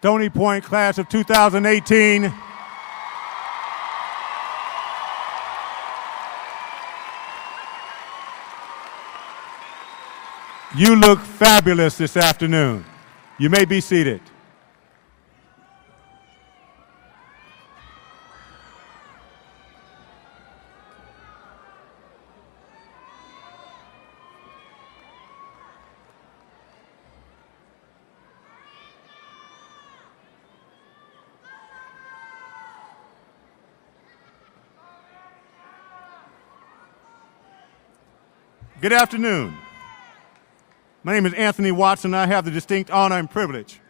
Stony Point class of 2018. You look fabulous this afternoon. You may be seated. Good afternoon. My name is Anthony Watson, and I have the distinct honor and privilege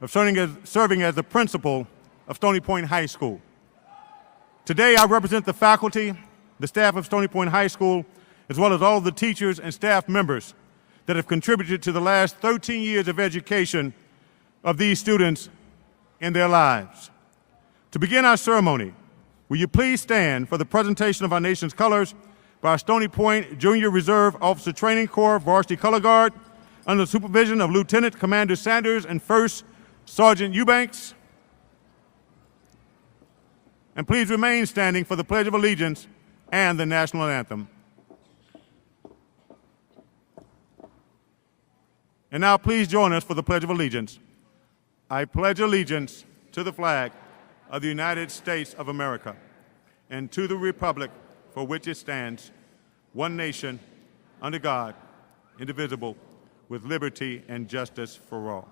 of serving as the principal of Stony Point High School. Today, I represent the faculty, the staff of Stony Point High School, as well as all of the teachers and staff members that have contributed to the last 13 years of education of these students in their lives. To begin our ceremony, will you please stand for the presentation of our nation's colors by our Stony Point Junior Reserve Officer Training Corps Varsity Color Guard under the supervision of Lieutenant Commander Sanders and First Sergeant Eubanks. And please remain standing for the Pledge of Allegiance and the National Anthem. And now please join us for the Pledge of Allegiance. I pledge allegiance to the flag of the United States of America and to the republic for which it stands, one nation, under God, indivisible, with liberty and justice for all.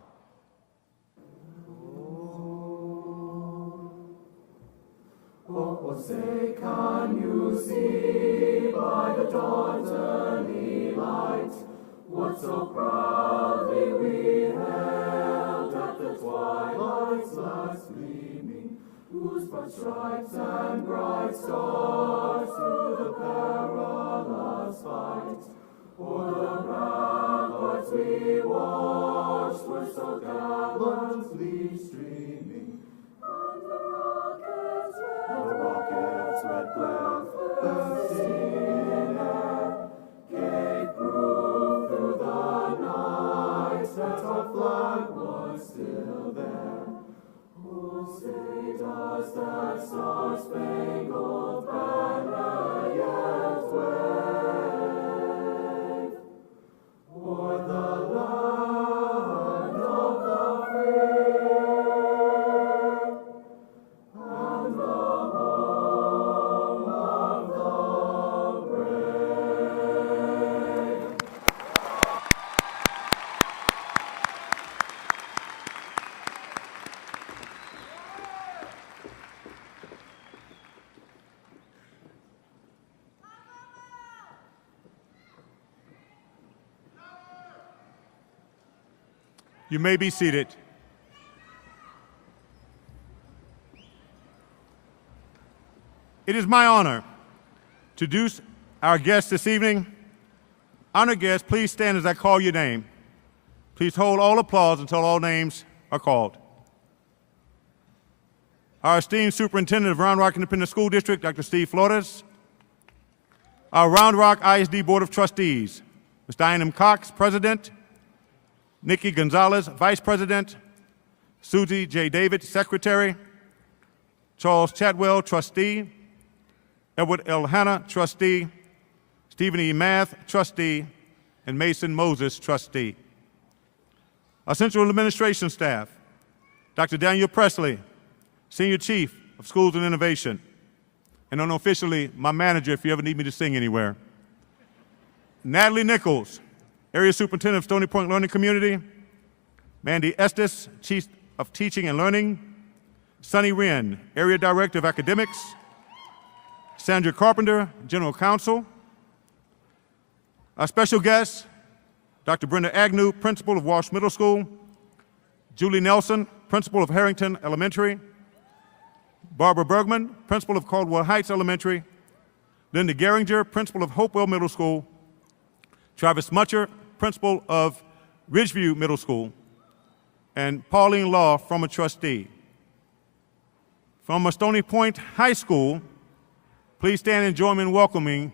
Oh, say, can you see by the dawn's early light what so proudly we held at the twilight's last gleaming, whose bright stripes and bright stars through the perilous fight o'er the ramparts we watched were so gallantly streaming, and the rockets' red glare bursting in air gave proof through the night that our flag was still there. Oh, say, does that star-spangled banner yet wave o'er the land of the free and the home of the brave? You may be seated. It is my honor to introduce our guests this evening. Honored guests, please stand as I call your name. Please hold all applause until all names are called. Our esteemed Superintendent of Round Rock Independent School District, Dr. Steve Flores. Our Round Rock ISD Board of Trustees, Ms. Diane M. Cox, President. Nikki Gonzalez, Vice President. Susie J. David, Secretary. Charles Chadwell, Trustee. Edward L. Hanna, Trustee. Stephen E. Math, Trustee. And Mason Moses, Trustee. Our Central Administration staff, Dr. Daniel Presley, Senior Chief of Schools and Innovation, and unofficially, my manager if you ever need me to sing anywhere. Natalie Nichols, Area Superintendent of Stony Point Learning Community. Mandy Estes, Chief of Teaching and Learning. Sunny Wren, Area Director of Academics. Sandra Carpenter, General Counsel. Our special guests, Dr. Brenda Agnew, Principal of Walsh Middle School. Julie Nelson, Principal of Harrington Elementary. Barbara Bergman, Principal of Caldwell Heights Elementary. Linda Geringer, Principal of Hopewell Middle School. Travis Mutcher, Principal of Ridgeview Middle School. And Pauline Law, former trustee. From Stony Point High School, please stand and join me in welcoming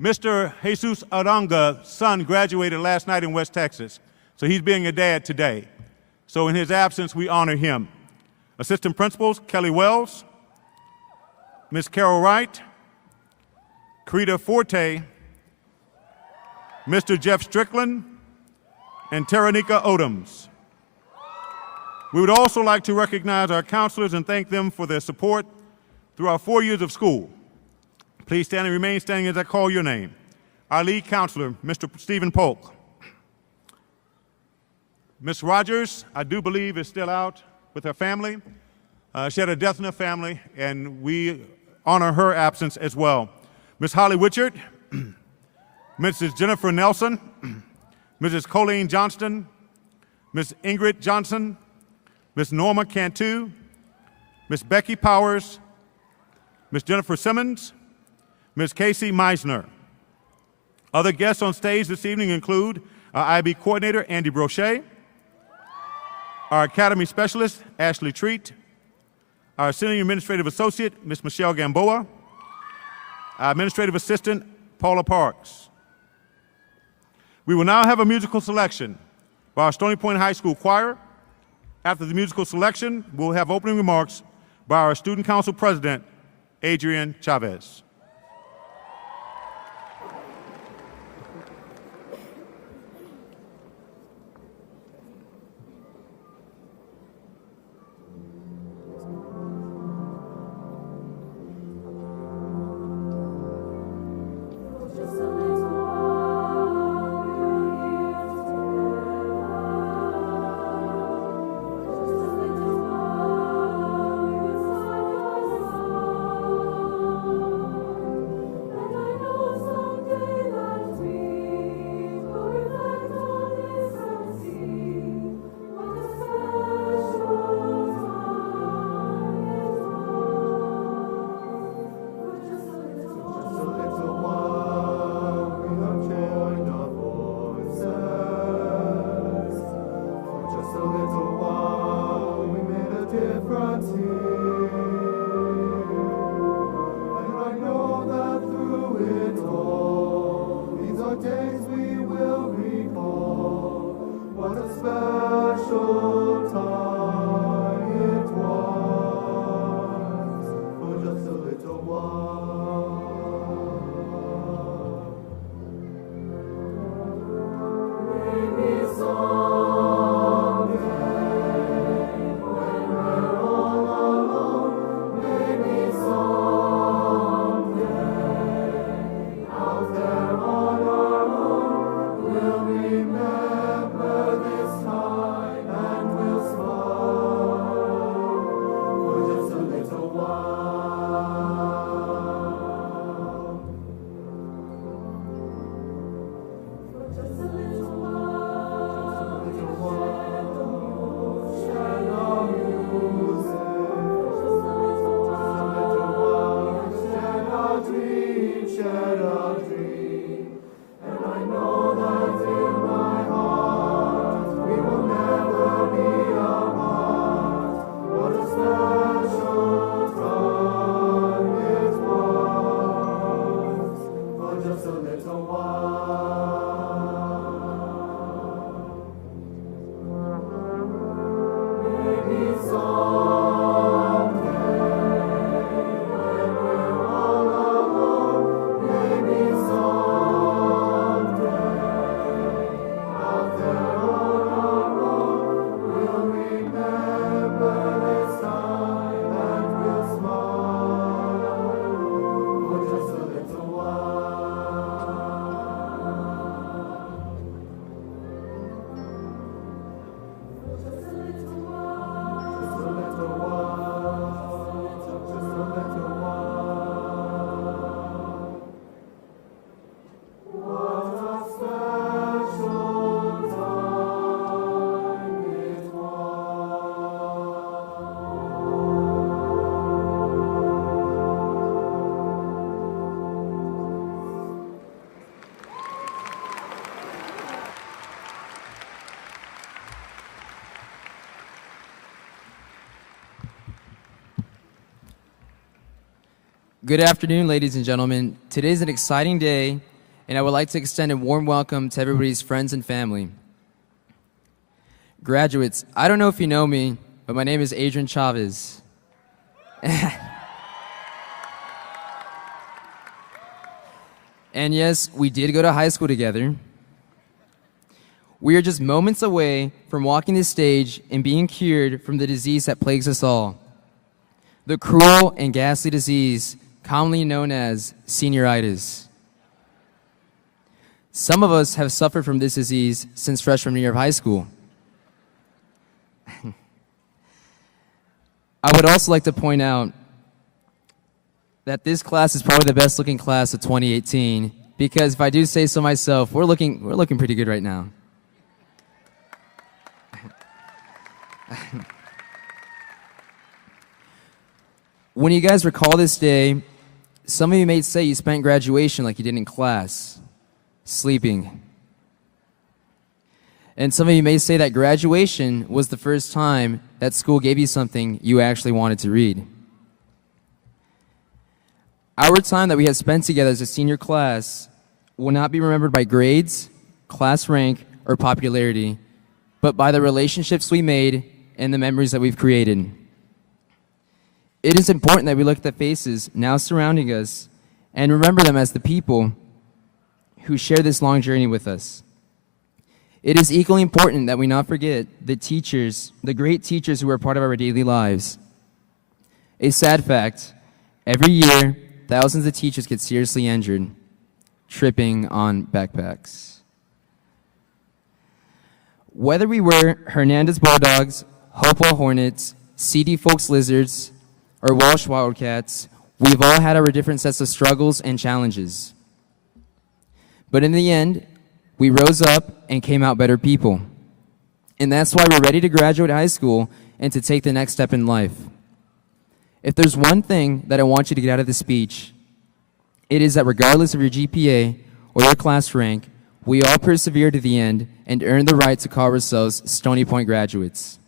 Mr. Jesus Aranga's son graduated last night in West Texas, so he's being a dad today. So in his absence, we honor him. Assistant Principals, Kelly Wells, Ms. Carol Wright, Creta Forte, Mr. Jeff Strickland, and Taranika Odoms. We would also like to recognize our counselors and thank them for their support through our 4 years of school. Please stand and remain standing as I call your name. Our lead counselor, Mr. Stephen Polk. Ms. Rogers, I do believe, is still out with her family. She had a death in her family, and we honor her absence as well. Ms. Holly Witchard, Mrs. Jennifer Nelson, Mrs. Colleen Johnston, Ms. Ingrid Johnson, Ms. Norma Cantu, Ms. Becky Powers, Ms. Jennifer Simmons, Ms. Casey Meisner. Other guests on stage this evening include our IB coordinator, Andy Brochet, our Academy Specialist, Ashley Treat, our Senior Administrative Associate, Ms. Michelle Gamboa, our Administrative Assistant, Paula Parks. We will now have a musical selection by our Stony Point High School Choir. After the musical selection, we'll have opening remarks by our Student Council President, Adrian Chavez. Good afternoon, ladies and gentlemen. Today is an exciting day, and I would like to extend a warm welcome to everybody's friends and family. Graduates, I don't know if you know me, but my name is Adrian Chavez. And yes, we did go to high school together. We are just moments away from walking the stage and being cured from the disease that plagues us all. The cruel and ghastly disease commonly known as senioritis. Some of us have suffered from this disease since freshman year of high school. I would also like to point out that this class is probably the best looking class of 2018, because if I do say so myself, we're looking pretty good right now. When you guys recall this day, some of you may say you spent graduation like you did in class, sleeping. And some of you may say that graduation was the first time that school gave you something you actually wanted to read. Our time that we had spent together as a senior class will not be remembered by grades, class rank, or popularity, but by the relationships we made and the memories that we've created. It is important that we look at the faces now surrounding us and remember them as the people who share this long journey with us. It is equally important that we not forget the teachers, the great teachers who are part of our daily lives. A sad fact, every year, thousands of teachers get seriously injured, tripping on backpacks. Whether we were Hernandez Bulldogs, Hopewell Hornets, CD Folks Lizards, or Welsh Wildcats, we've all had our different sets of struggles and challenges. But in the end, we rose up and came out better people. And that's why we're ready to graduate high school and to take the next step in life. If there's one thing that I want you to get out of this speech, it is that regardless of your GPA or your class rank, we all persevere to the end and earn the right to call ourselves Stony Point graduates.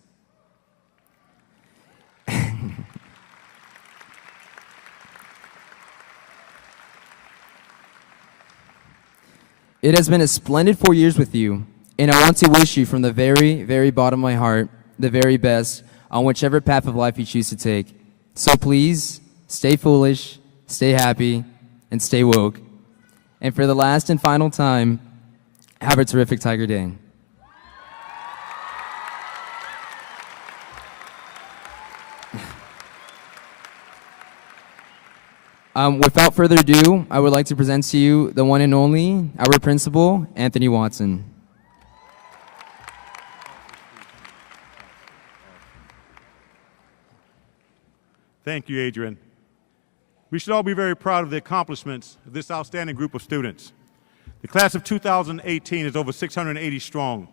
It has been a splendid 4 years with you, and I want to wish you from the very, very bottom of my heart the very best on whichever path of life you choose to take. So please, stay foolish, stay happy, and stay woke. And for the last and final time, have a terrific Tiger Day. Without further ado, I would like to present to you the one and only, our principal, Anthony Watson. Thank you, Adrian. We should all be very proud of the accomplishments of this outstanding group of students. The class of 2018 is over 680 strong.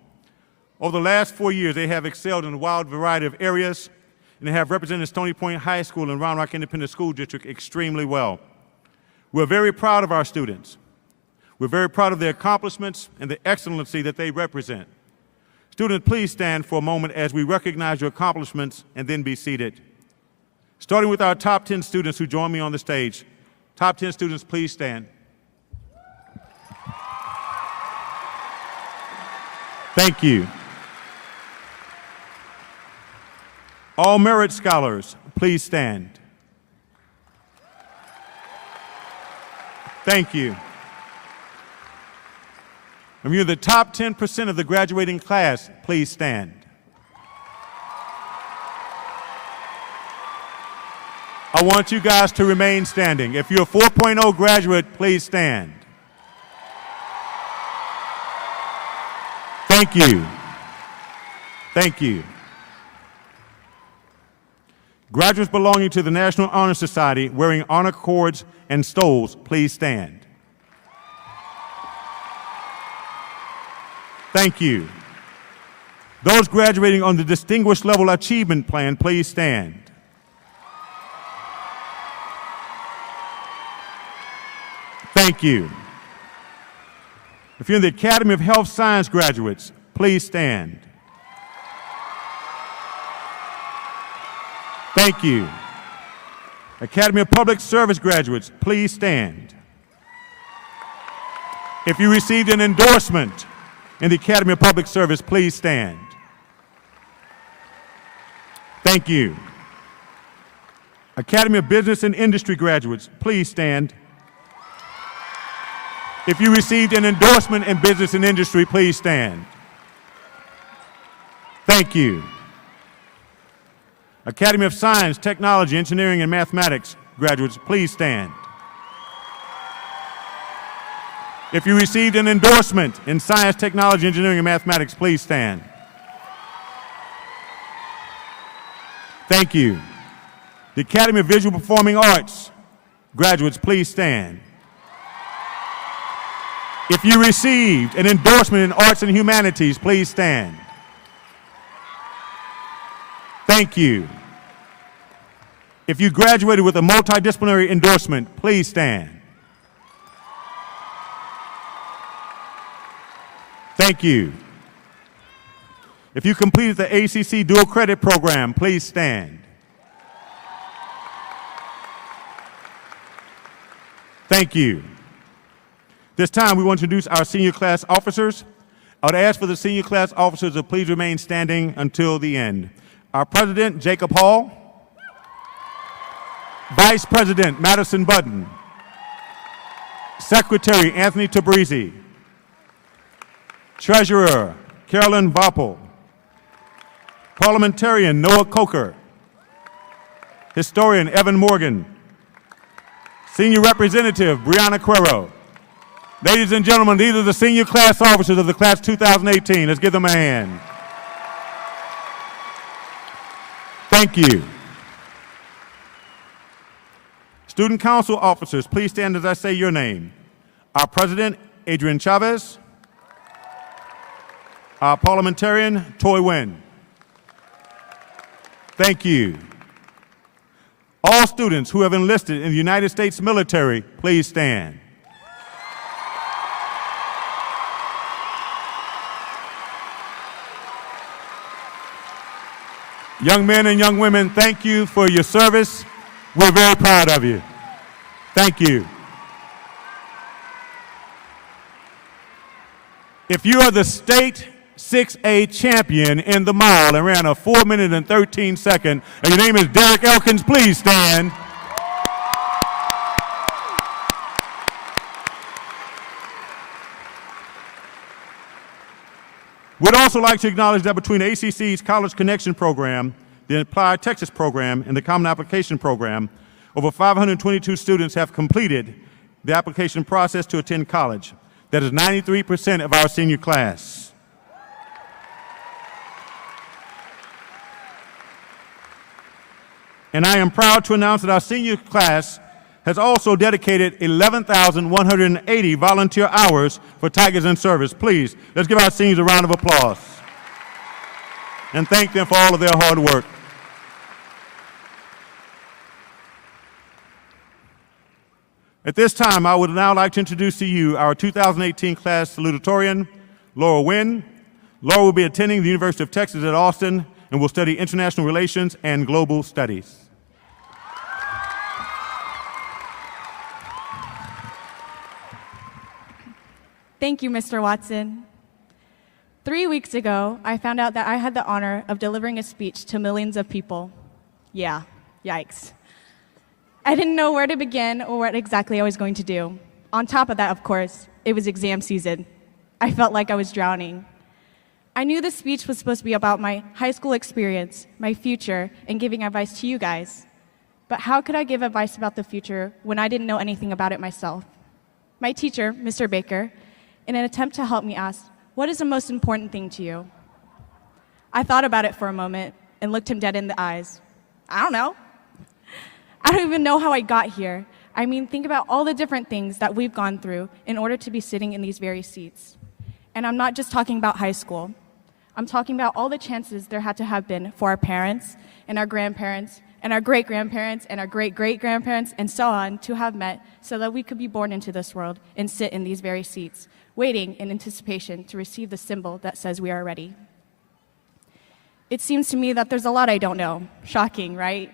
Over the last 4 years, they have excelled in a wide variety of areas, and they have represented Stony Point High School and Round Rock Independent School District extremely well. We're very proud of our students. We're very proud of their accomplishments and the excellency that they represent. Students, please stand for a moment as we recognize your accomplishments and then be seated. Starting with our top 10 students who join me on the stage. Top 10 students, please stand. Thank you. All merit scholars, please stand. Thank you. If you're the top 10% of the graduating class, please stand. I want you guys to remain standing. If you're a 4.0 graduate, please stand. Thank you. Thank you. Graduates belonging to the National Honor Society wearing honor cords and stoles, please stand. Thank you. Those graduating on the Distinguished Level Achievement Plan, please stand. Thank you. If you're in the Academy of Health Science graduates, please stand. Thank you. Academy of Public Service graduates, please stand. If you received an endorsement in the Academy of Public Service, please stand. Thank you. Academy of Business and Industry graduates, please stand. If you received an endorsement in business and industry, please stand. Thank you. Academy of Science, Technology, Engineering, and Mathematics graduates, please stand. If you received an endorsement in Science, Technology, Engineering, and Mathematics, please stand. Thank you. The Academy of Visual Performing Arts graduates, please stand. If you received an endorsement in Arts and Humanities, please stand. Thank you. If you graduated with a multidisciplinary endorsement, please stand. Thank you. If you completed the ACC Dual Credit Program, please stand. Thank you. This time we want to introduce our senior class officers. I would ask for the senior class officers to please remain standing until the end. Our President, Jacob Hall. Vice President, Madison Budden. Secretary, Anthony Tabrizi. Treasurer, Carolyn Voppel. Parliamentarian, Noah Coker. Historian, Evan Morgan. Senior Representative, Brianna Cuero. Ladies and gentlemen, these are the senior class officers of the class 2018. Let's give them a hand. Thank you. Student council officers, please stand as I say your name. Our President, Adrian Chavez. Our parliamentarian, Toy Nguyen. Thank you. All students who have enlisted in the United States military, please stand. Young men and young women, thank you for your service. We're very proud of you. Thank you. If you are the state 6A champion in the mile and ran a 4-minute and 13-second, and your name is Derek Elkins, please stand. We'd also like to acknowledge that between ACC's College Connection program, the Applied Texas program, and the Common Application program, over 522 students have completed the application process to attend college. That is 93% of our senior class. And I am proud to announce that our senior class has also dedicated 11,180 volunteer hours for Tigers in Service. Please, let's give our seniors a round of applause and thank them for all of their hard work. At this time, I would now like to introduce to you our 2018 class salutatorian, Laura Nguyen. Laura will be attending the University of Texas at Austin and will study international relations and global studies. Thank you, Mr. Watson. 3 weeks ago, I found out that I had the honor of delivering a speech to millions of people. Yeah, yikes. I didn't know where to begin or what exactly I was going to do. On top of that, of course, it was exam season. I felt like I was drowning. I knew this speech was supposed to be about my high school experience, my future, and giving advice to you guys. But how could I give advice about the future when I didn't know anything about it myself? My teacher, Mr. Baker, in an attempt to help me, asked, "What is the most important thing to you?" I thought about it for a moment and looked him dead in the eyes. I don't know. I don't even know how I got here. I mean, think about all the different things that we've gone through in order to be sitting in these very seats. And I'm not just talking about high school. I'm talking about all the chances there had to have been for our parents and our grandparents and our great-grandparents and our great-great-grandparents and so on to have met so that we could be born into this world and sit in these very seats, waiting in anticipation to receive the symbol that says we are ready. It seems to me that there's a lot I don't know. Shocking, right?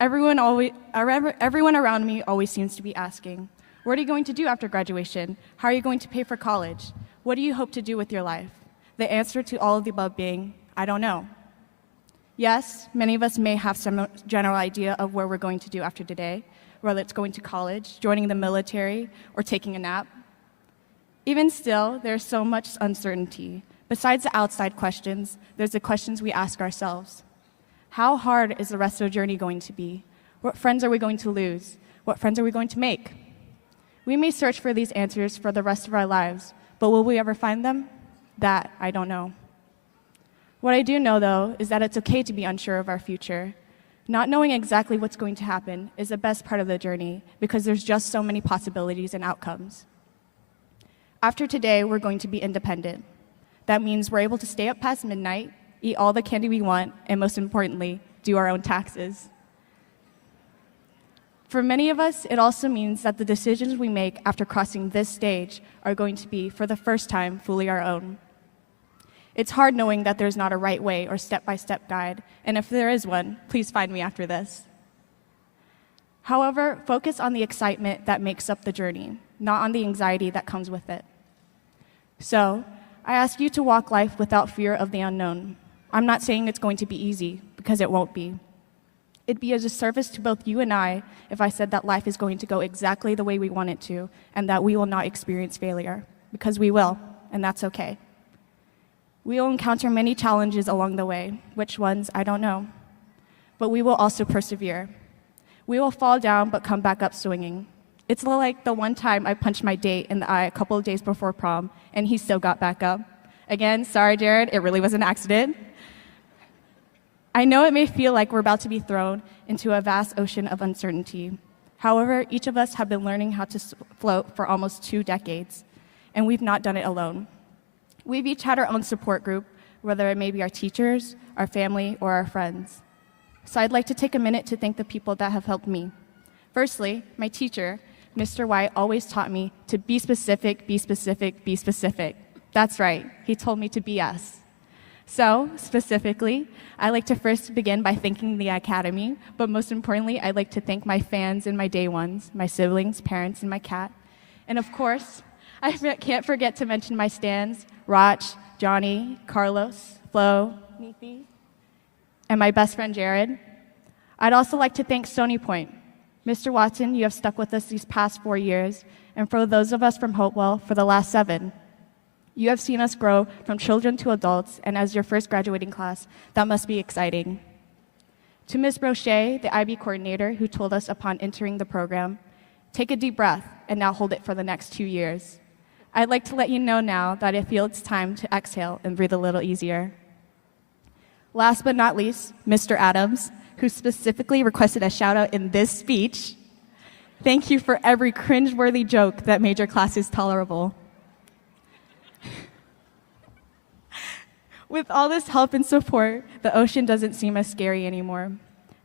Everyone around me always seems to be asking, what are you going to do after graduation? How are you going to pay for college? What do you hope to do with your life? The answer to all of the above being, I don't know. Yes, many of us may have some general idea of where we're going to do after today, whether it's going to college, joining the military, or taking a nap. Even still, there's so much uncertainty. Besides the outside questions, there's the questions we ask ourselves. How hard is the rest of the journey going to be? What friends are we going to lose? What friends are we going to make? We may search for these answers for the rest of our lives, but will we ever find them? That I don't know. What I do know, though, is that it's okay to be unsure of our future. Not knowing exactly what's going to happen is the best part of the journey because there's just so many possibilities and outcomes. After today, we're going to be independent. That means we're able to stay up past midnight, eat all the candy we want, and most importantly, do our own taxes. For many of us, it also means that the decisions we make after crossing this stage are going to be, for the first time, fully our own. It's hard knowing that there's not a right way or step-by-step guide, and if there is one, please find me after this. However, focus on the excitement that makes up the journey, not on the anxiety that comes with it. So, I ask you to walk life without fear of the unknown. I'm not saying it's going to be easy, because it won't be. It'd be a disservice to both you and I if I said that life is going to go exactly the way we want it to, and that we will not experience failure, because we will, and that's okay. We will encounter many challenges along the way. Which ones, I don't know. But we will also persevere. We will fall down but come back up swinging. It's like the one time I punched my date in the eye a couple of days before prom, and he still got back up. Again, sorry, Jared, it really was an accident. I know it may feel like we're about to be thrown into a vast ocean of uncertainty. However, each of us have been learning how to float for almost 2 decades, and we've not done it alone. We've each had our own support group, whether it may be our teachers, our family, or our friends. So I'd like to take a minute to thank the people that have helped me. Firstly, my teacher, Mr. White, always taught me to be specific, be specific, be specific. That's right, he told me to be us. So, specifically, I'd like to first begin by thanking the Academy, but most importantly, I'd like to thank my fans and my day ones, my siblings, parents, and my cat. And of course, I can't forget to mention my stans, Roch, Johnny, Carlos, Flo, Neethi, and my best friend Jared. I'd also like to thank Stony Point. Mr. Watson, you have stuck with us these past 4 years, and for those of us from Hopewell, for the last 7. You have seen us grow from children to adults, and as your first graduating class, that must be exciting. To Ms. Brochet, the IB coordinator, who told us upon entering the program, take a deep breath and now hold it for the next 2 years. I'd like to let you know now that I feel it's time to exhale and breathe a little easier. Last but not least, Mr. Adams, who specifically requested a shout out in this speech. Thank you for every cringeworthy joke that made your classes tolerable. With all this help and support, the ocean doesn't seem as scary anymore.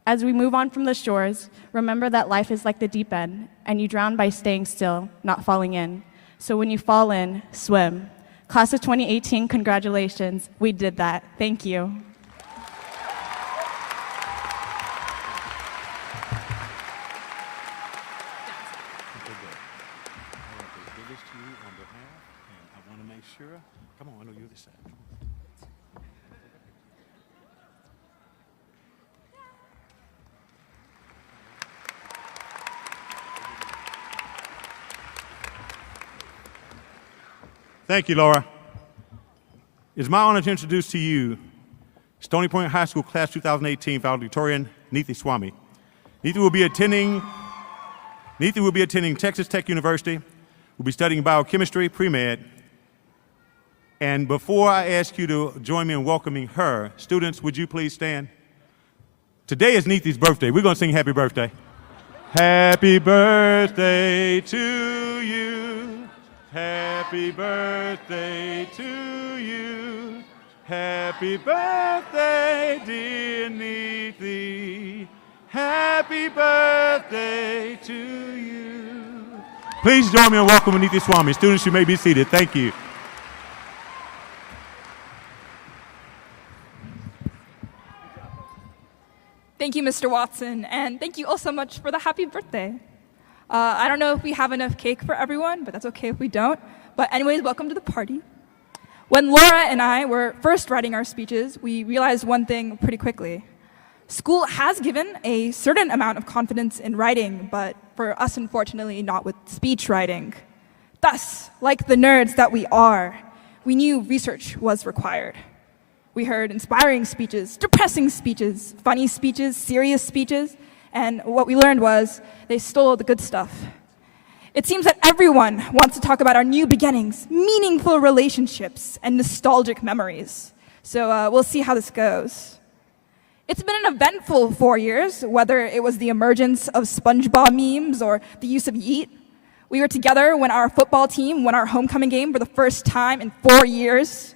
As we move on from the shores, remember that life is like the deep end, and you drown by staying still, not falling in. So when you fall in, swim. Class of 2018, congratulations. We did that. Thank you. Come on, I know you're this side. Thank you, Laura. It's my honor to introduce to you Stony Point High School Class 2018 valedictorian, Neethi Swami. Neethi will be attending Texas Tech University, will be studying biochemistry, pre-med. And before I ask you to join me in welcoming her, students, would you please stand? Today is Neethi's birthday. We're going to sing happy birthday. Happy birthday to you. Happy birthday to you. Happy birthday, dear Neethi. Happy birthday to you. Please join me in welcoming Neethi Swami. Students, you may be seated. Thank you. Thank you, Mr. Watson, and thank you all so much for the happy birthday. I don't know if we have enough cake for everyone, but that's okay if we don't. But anyways, welcome to the party. When Laura and I were first writing our speeches, we realized one thing pretty quickly. School has given a certain amount of confidence in writing, but for us, unfortunately, not with speech writing. Thus, like the nerds that we are, we knew research was required. We heard inspiring speeches, depressing speeches, funny speeches, serious speeches, and what we learned was they stole the good stuff. It seems that everyone wants to talk about our new beginnings, meaningful relationships, and nostalgic memories. So we'll see how this goes. It's been an eventful 4 years, whether it was the emergence of SpongeBob memes or the use of Yeet. We were together when our football team won our homecoming game for the first time in 4 years.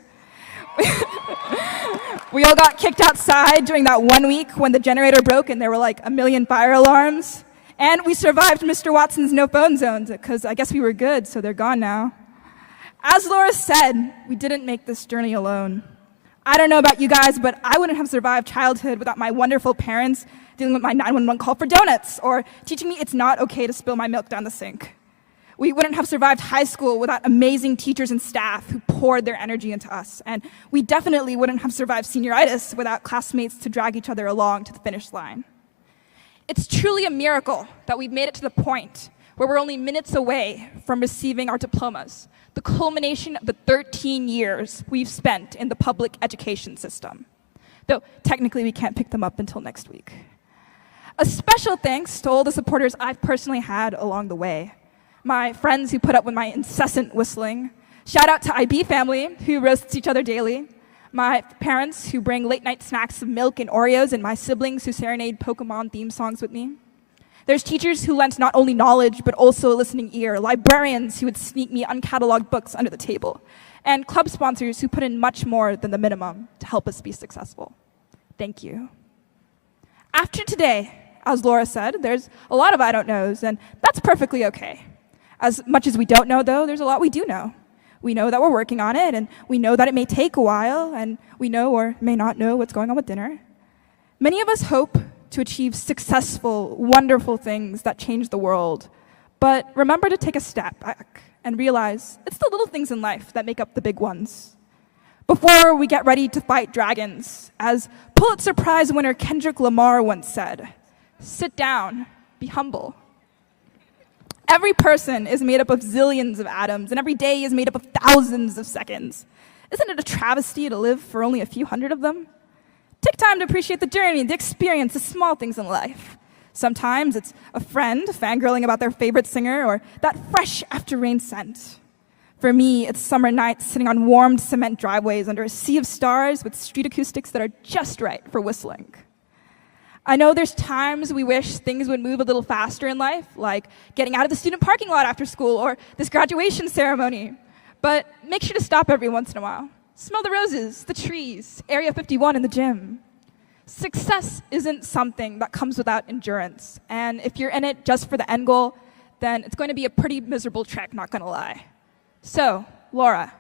We all got kicked outside during that 1 week when the generator broke and there were like a million fire alarms. And we survived Mr. Watson's no phone zones, because I guess we were good, so they're gone now. As Laura said, we didn't make this journey alone. I don't know about you guys, but I wouldn't have survived childhood without my wonderful parents dealing with my 911 call for donuts, or teaching me it's not okay to spill my milk down the sink. We wouldn't have survived high school without amazing teachers and staff who poured their energy into us. And we definitely wouldn't have survived senioritis without classmates to drag each other along to the finish line. It's truly a miracle that we've made it to the point where we're only minutes away from receiving our diplomas, the culmination of the 13 years we've spent in the public education system. Though technically we can't pick them up until next week. A special thanks to all the supporters I've personally had along the way. My friends who put up with my incessant whistling. Shout out to IB family who roasts each other daily. My parents who bring late night snacks of milk and Oreos, and my siblings who serenade Pokemon theme songs with me. There's teachers who lent not only knowledge, but also a listening ear, librarians who would sneak me uncatalogued books under the table, and club sponsors who put in much more than the minimum to help us be successful. Thank you. After today, as Laura said, there's a lot of I don't knows, and that's perfectly okay. As much as we don't know, though, there's a lot we do know. We know that we're working on it, and we know that it may take a while, and we know or may not know what's going on with dinner. Many of us hope to achieve successful, wonderful things that change the world, but remember to take a step back and realize it's the little things in life that make up the big ones. Before we get ready to fight dragons, as Pulitzer Prize winner Kendrick Lamar once said, sit down, be humble. Every person is made up of zillions of atoms, and every day is made up of thousands of seconds. Isn't it a travesty to live for only a few hundred of them? Take time to appreciate the journey, the experience, the small things in life. Sometimes it's a friend fangirling about their favorite singer, or that fresh after-rain scent. For me, it's summer nights sitting on warmed cement driveways under a sea of stars with street acoustics that are just right for whistling. I know there's times we wish things would move a little faster in life, like getting out of the student parking lot after school or this graduation ceremony. But make sure to stop every once in a while. Smell the roses, the trees, Area 51 in the gym. Success isn't something that comes without endurance. And if you're in it just for the end goal, then it's going to be a pretty miserable trek, not going to lie. So, Laura,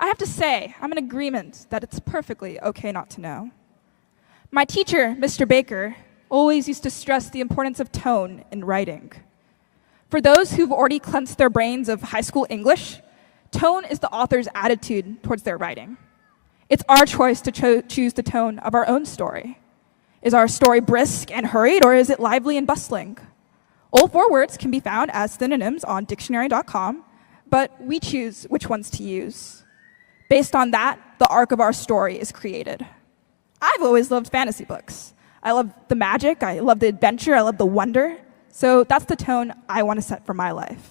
I have to say, I'm in agreement that it's perfectly okay not to know. My teacher, Mr. Baker, always used to stress the importance of tone in writing. For those who've already cleansed their brains of high school English, tone is the author's attitude towards their writing. It's our choice to choose the tone of our own story. Is our story brisk and hurried, or is it lively and bustling? All 4 words can be found as synonyms on dictionary.com, but we choose which ones to use. Based on that, the arc of our story is created. I've always loved fantasy books. I love the magic, I love the adventure, I love the wonder. So that's the tone I want to set for my life.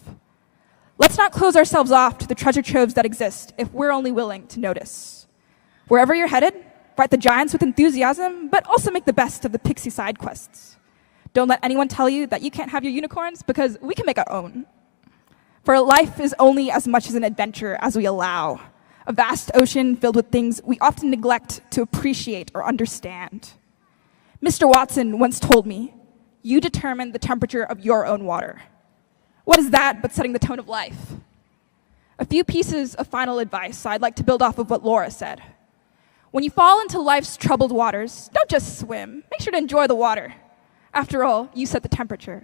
Let's not close ourselves off to the treasure troves that exist if we're only willing to notice. Wherever you're headed, fight the giants with enthusiasm, but also make the best of the pixie side quests. Don't let anyone tell you that you can't have your unicorns, because we can make our own. For life is only as much as an adventure as we allow. A vast ocean filled with things we often neglect to appreciate or understand. Mr. Watson once told me, you determine the temperature of your own water. What is that but setting the tone of life? A few pieces of final advice I'd like to build off of what Laura said. When you fall into life's troubled waters, don't just swim. Make sure to enjoy the water. After all, you set the temperature.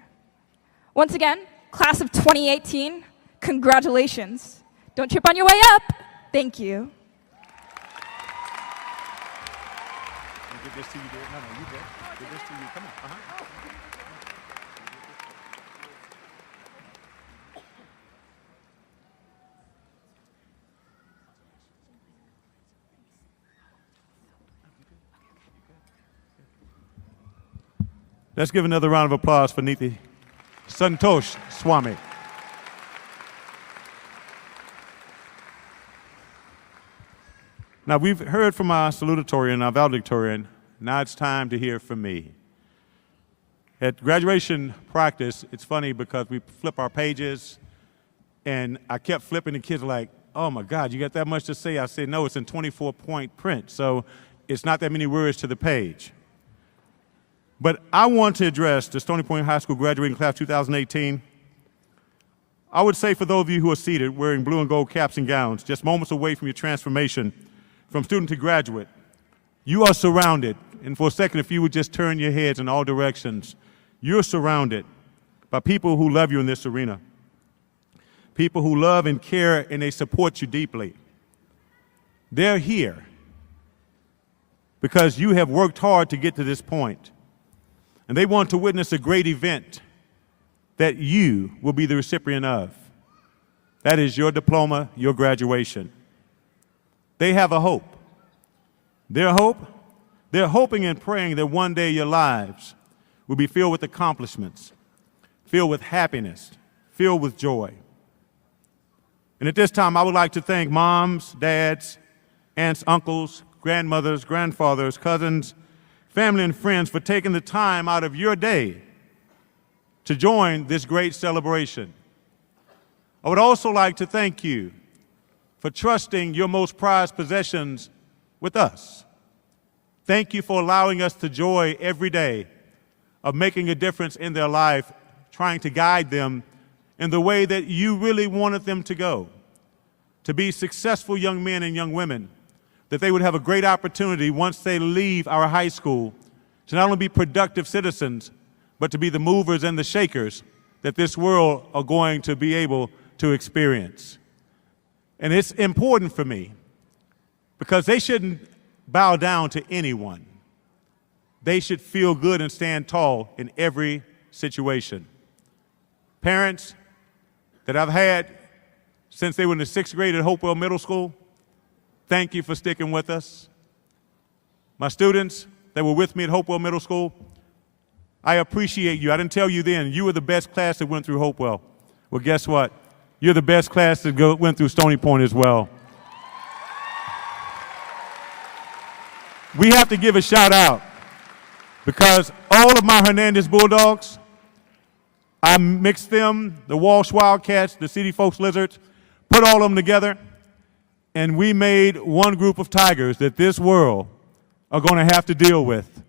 Once again, class of 2018, congratulations. Don't trip on your way up. Thank you. Get this to you, dear. No, you good. Get this to you. Come on. Let's give another round of applause for Niti Santosh Swami. Now, we've heard from our salutatorian, our valedictorian. Now it's time to hear from me. At graduation practice, it's funny because we flip our pages, and I kept flipping, the kids were like, oh my God, you got that much to say? I said, no, it's in 24-point print, so it's not that many words to the page. But I want to address the Stony Point High School graduating class 2018. I would say for those of you who are seated wearing blue and gold caps and gowns, just moments away from your transformation from student to graduate, you are surrounded. And for a second, if you would just turn your heads in all directions, you're surrounded by people who love you in this arena. People who love and care and they support you deeply. They're here because you have worked hard to get to this point. And they want to witness a great event that you will be the recipient of. That is your diploma, your graduation. They have a hope. Their hope? They're hoping and praying that one day your lives will be filled with accomplishments, filled with happiness, filled with joy. And at this time, I would like to thank moms, dads, aunts, uncles, grandmothers, grandfathers, cousins, family and friends for taking the time out of your day to join this great celebration. I would also like to thank you for trusting your most prized possessions with us. Thank you for allowing us to joy every day of making a difference in their life, trying to guide them in the way that you really wanted them to go, to be successful young men and young women, that they would have a great opportunity once they leave our high school to not only be productive citizens, but to be the movers and the shakers that this world are going to be able to experience. And it's important for me because they shouldn't bow down to anyone. They should feel good and stand tall in every situation. Parents that I've had since they were in the 6th grade at Hopewell Middle School, thank you for sticking with us. My students that were with me at Hopewell Middle School, I appreciate you. I didn't tell you then, you were the best class that went through Hopewell. Well, guess what? You're the best class that went through Stony Point as well. We have to give a shout out because all of my Hernandez Bulldogs, I mixed them, the Walsh Wildcats, the City Folks Lizards, put all of them together, and we made one group of Tigers that this world are going to have to deal with.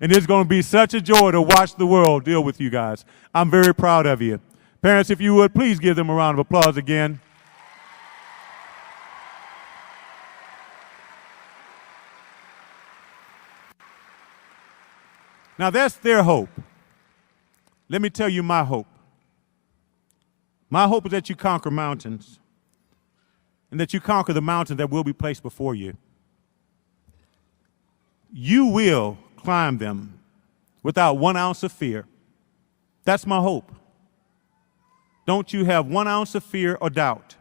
And it's going to be such a joy to watch the world deal with you guys. I'm very proud of you. Parents, if you would, please give them a round of applause again. Now, that's their hope. Let me tell you my hope. My hope is that you conquer mountains and that you conquer the mountains that will be placed before you. You will climb them without 1 ounce of fear. That's my hope. Don't you have 1 ounce of fear or doubt.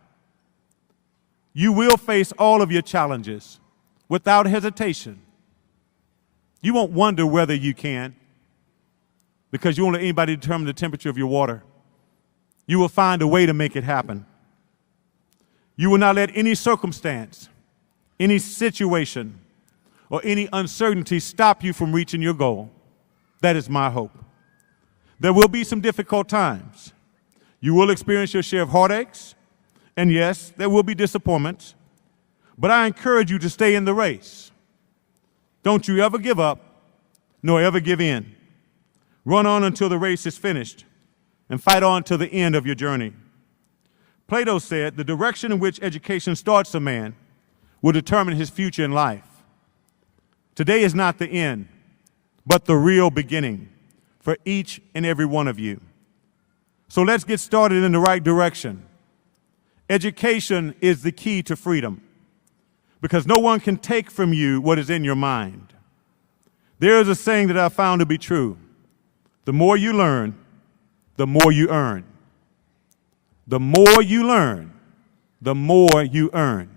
You will face all of your challenges without hesitation. You won't wonder whether you can because you won't let anybody determine the temperature of your water. You will find a way to make it happen. You will not let any circumstance, any situation, or any uncertainty stop you from reaching your goal. That is my hope. There will be some difficult times. You will experience your share of heartaches, and yes, there will be disappointments, but I encourage you to stay in the race. Don't you ever give up, nor ever give in. Run on until the race is finished, and fight on till the end of your journey. Plato said, the direction in which education starts a man will determine his future in life. Today is not the end, but the real beginning for each and every one of you. So let's get started in the right direction. Education is the key to freedom because no one can take from you what is in your mind. There is a saying that I found to be true. The more you learn, the more you earn. The more you learn, the more you earn.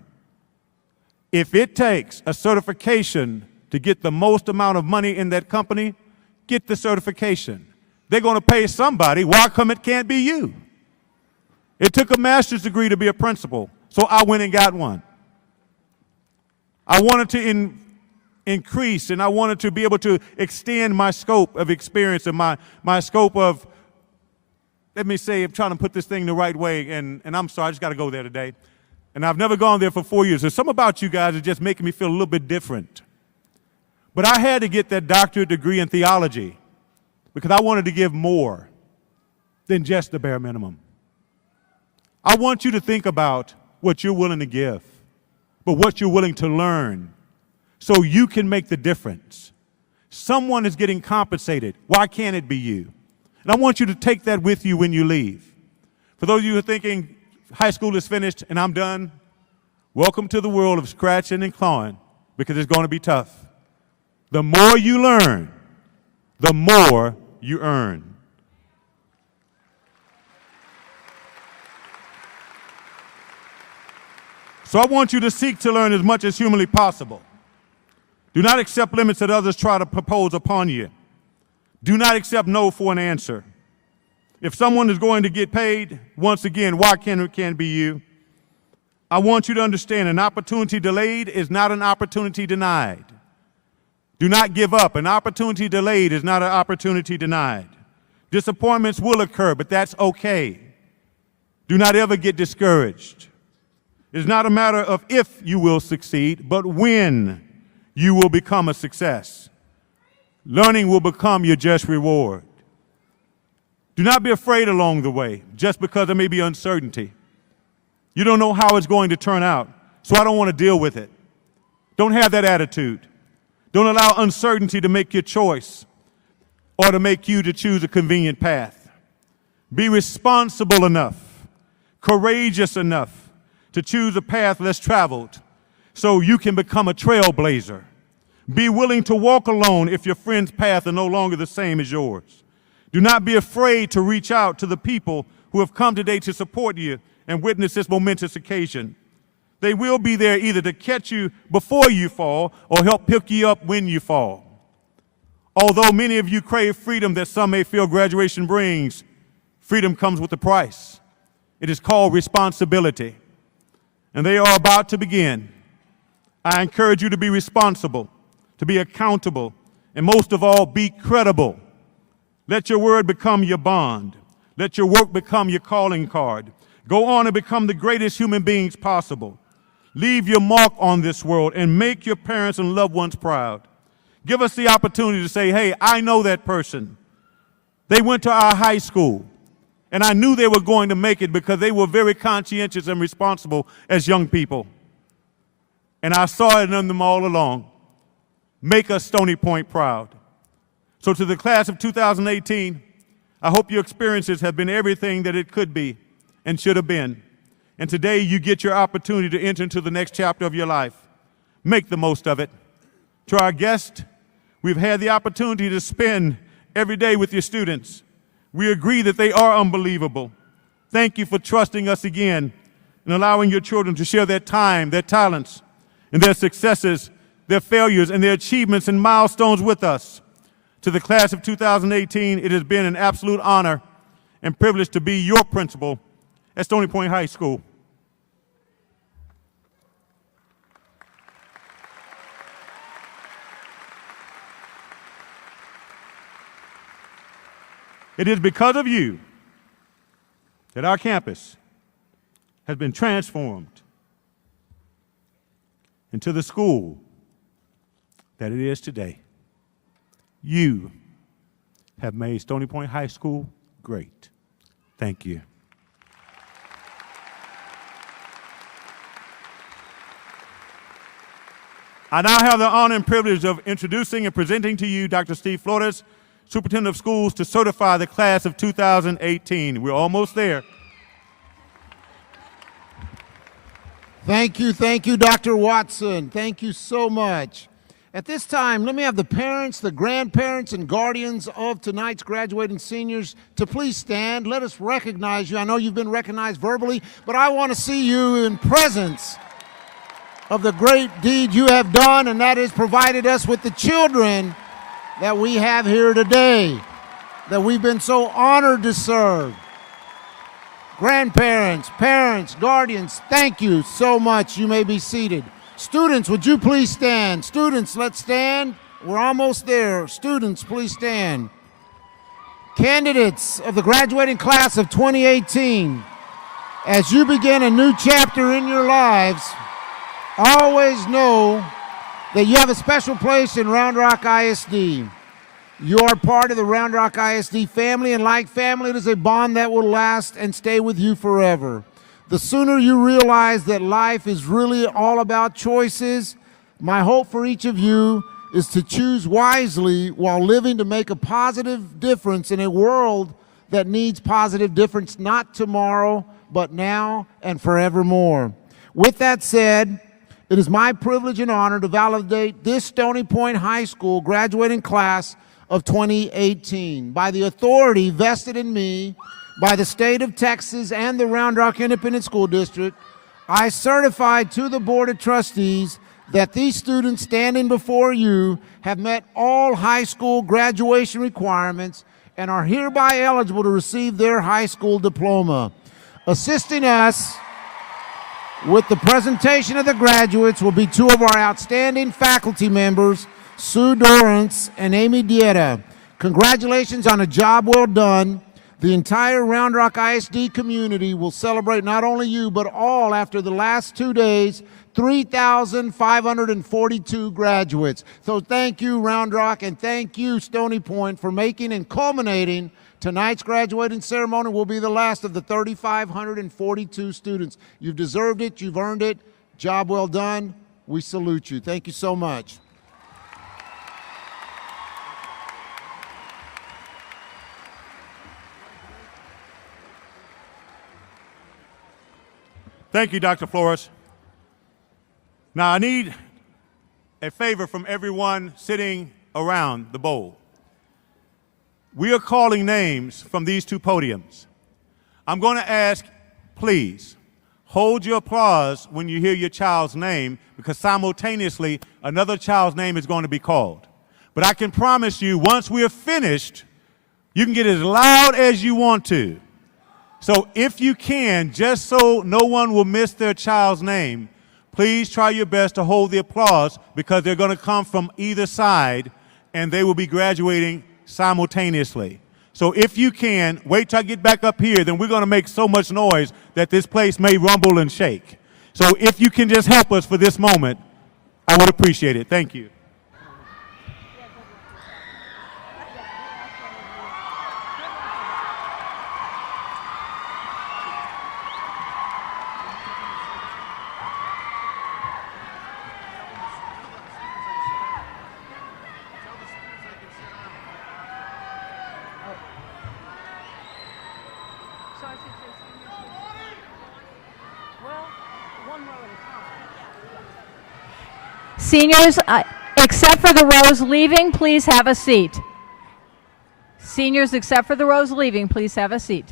If it takes a certification to get the most amount of money in that company, get the certification. They're going to pay somebody. Why come it can't be you? It took a master's degree to be a principal, so I went and got one. I wanted to increase, and I wanted to be able to extend my scope of experience and my scope of, let me say, I'm trying to put this thing the right way, and I'm sorry, I just got to go there today. And I've never gone there for 4 years. There's something about you guys that's just making me feel a little bit different. But I had to get that doctorate degree in theology because I wanted to give more than just the bare minimum. I want you to think about what you're willing to give, but what you're willing to learn so you can make the difference. Someone is getting compensated. Why can't it be you? And I want you to take that with you when you leave. For those of you who are thinking high school is finished and I'm done, welcome to the world of scratching and clawing, because it's going to be tough. The more you learn, the more you earn. So I want you to seek to learn as much as humanly possible. Do not accept limits that others try to propose upon you. Do not accept no for an answer. If someone is going to get paid, once again, why can't it be you? I want you to understand an opportunity delayed is not an opportunity denied. Do not give up. An opportunity delayed is not an opportunity denied. Disappointments will occur, but that's okay. Do not ever get discouraged. It's not a matter of if you will succeed, but when you will become a success. Learning will become your just reward. Do not be afraid along the way, just because there may be uncertainty. You don't know how it's going to turn out, so I don't want to deal with it. Don't have that attitude. Don't allow uncertainty to make your choice or to make you to choose a convenient path. Be responsible enough, courageous enough to choose a path less traveled so you can become a trailblazer. Be willing to walk alone if your friend's path is no longer the same as yours. Do not be afraid to reach out to the people who have come today to support you and witness this momentous occasion. They will be there either to catch you before you fall or help pick you up when you fall. Although many of you crave freedom that some may feel graduation brings, freedom comes with a price. It is called responsibility. And they are about to begin. I encourage you to be responsible, to be accountable, and most of all, be credible. Let your word become your bond. Let your work become your calling card. Go on and become the greatest human beings possible. Leave your mark on this world and make your parents and loved ones proud. Give us the opportunity to say, hey, I know that person. They went to our high school, and I knew they were going to make it because they were very conscientious and responsible as young people. And I saw it in them all along. Make us Stony Point proud. So to the class of 2018, I hope your experiences have been everything that it could be and should have been. And today you get your opportunity to enter into the next chapter of your life. Make the most of it. To our guests, we've had the opportunity to spend every day with your students. We agree that they are unbelievable. Thank you for trusting us again and allowing your children to share their time, their talents, and their successes, their failures, and their achievements and milestones with us. To the class of 2018, it has been an absolute honor and privilege to be your principal at Stony Point High School. It is because of you that our campus has been transformed into the school that it is today. You have made Stony Point High School great. Thank you. I now have the honor and privilege of introducing and presenting to you Dr. Steve Flores, Superintendent of Schools, to certify the class of 2018. We're almost there. Thank you, Dr. Watson. Thank you so much. At this time, let me have the parents, the grandparents, and guardians of tonight's graduating seniors to please stand. Let us recognize you. I know you've been recognized verbally, but I want to see you in presence of the great deed you have done, and that is provided us with the children that we have here today, that we've been so honored to serve. Grandparents, parents, guardians, thank you so much. You may be seated. Students, would you please stand? Students, let's stand. We're almost there. Students, please stand. Candidates of the graduating class of 2018, as you begin a new chapter in your lives, always know that you have a special place in Round Rock ISD. You are part of the Round Rock ISD family, and like family, it is a bond that will last and stay with you forever. The sooner you realize that life is really all about choices, my hope for each of you is to choose wisely while living to make a positive difference in a world that needs positive difference, not tomorrow, but now and forevermore. With that said, it is my privilege and honor to validate this Stony Point High School graduating class of 2018 by the authority vested in me by the state of Texas and the Round Rock Independent School District. I certify to the Board of Trustees that these students standing before you have met all high school graduation requirements and are hereby eligible to receive their high school diploma. Assisting us with the presentation of the graduates will be two of our outstanding faculty members, Sue Dorrance and Amy Dieta. Congratulations on a job well done. The entire Round Rock ISD community will celebrate not only you, but all after the last 2 days, 3,542 graduates. So thank you, Round Rock, and thank you, Stony Point, for making and culminating tonight's graduating ceremony. Will be the last of the 3,542 students. You've deserved it. You've earned it. Job well done. We salute you. Thank you so much. Thank you, Dr. Flores. Now, I need a favor from everyone sitting around the bowl. We are calling names from these two podiums. I'm going to ask, please, hold your applause when you hear your child's name, because simultaneously, another child's name is going to be called. But I can promise you, once we are finished, you can get as loud as you want to. So if you can, just so no one will miss their child's name, please try your best to hold the applause, because they're going to come from either side and they will be graduating simultaneously. So if you can, wait till I get back up here, then we're going to make so much noise that this place may rumble and shake. So if you can just help us for this moment, I would appreciate it. Thank you. Seniors, except for the rows leaving, please have a seat. Seniors, except for the rows leaving, please have a seat.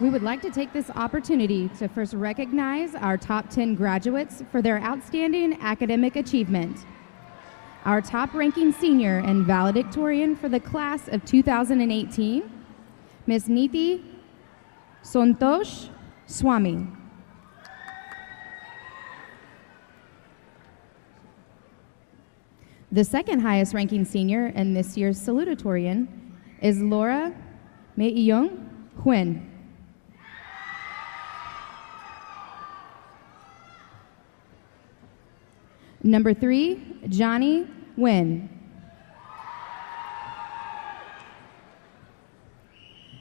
We would like to take this opportunity to first recognize our top 10 graduates for their outstanding academic achievement. Our top-ranking senior and valedictorian for the class of 2018, Ms. Niti Santosh Swami. The second highest-ranking senior and this year's salutatorian is Laura Mei-Young Huen. Number 3, Johnny Nguyen.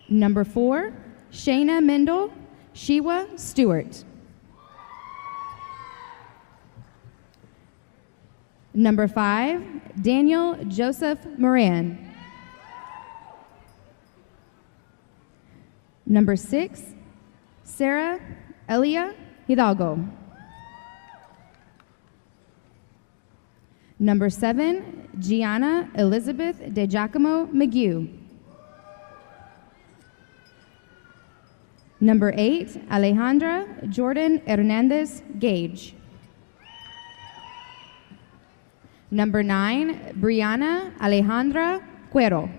Number 4, Shayna Mendel Shiwa Stewart. Number 5, Daniel Joseph Moran. Number 6, Sarah Elia Hidalgo. Number 7, Gianna Elizabeth De Giacomo McGue. Number 8, Alejandra Jordan Hernandez Gage. Number 9, Brianna Alejandra Cuero.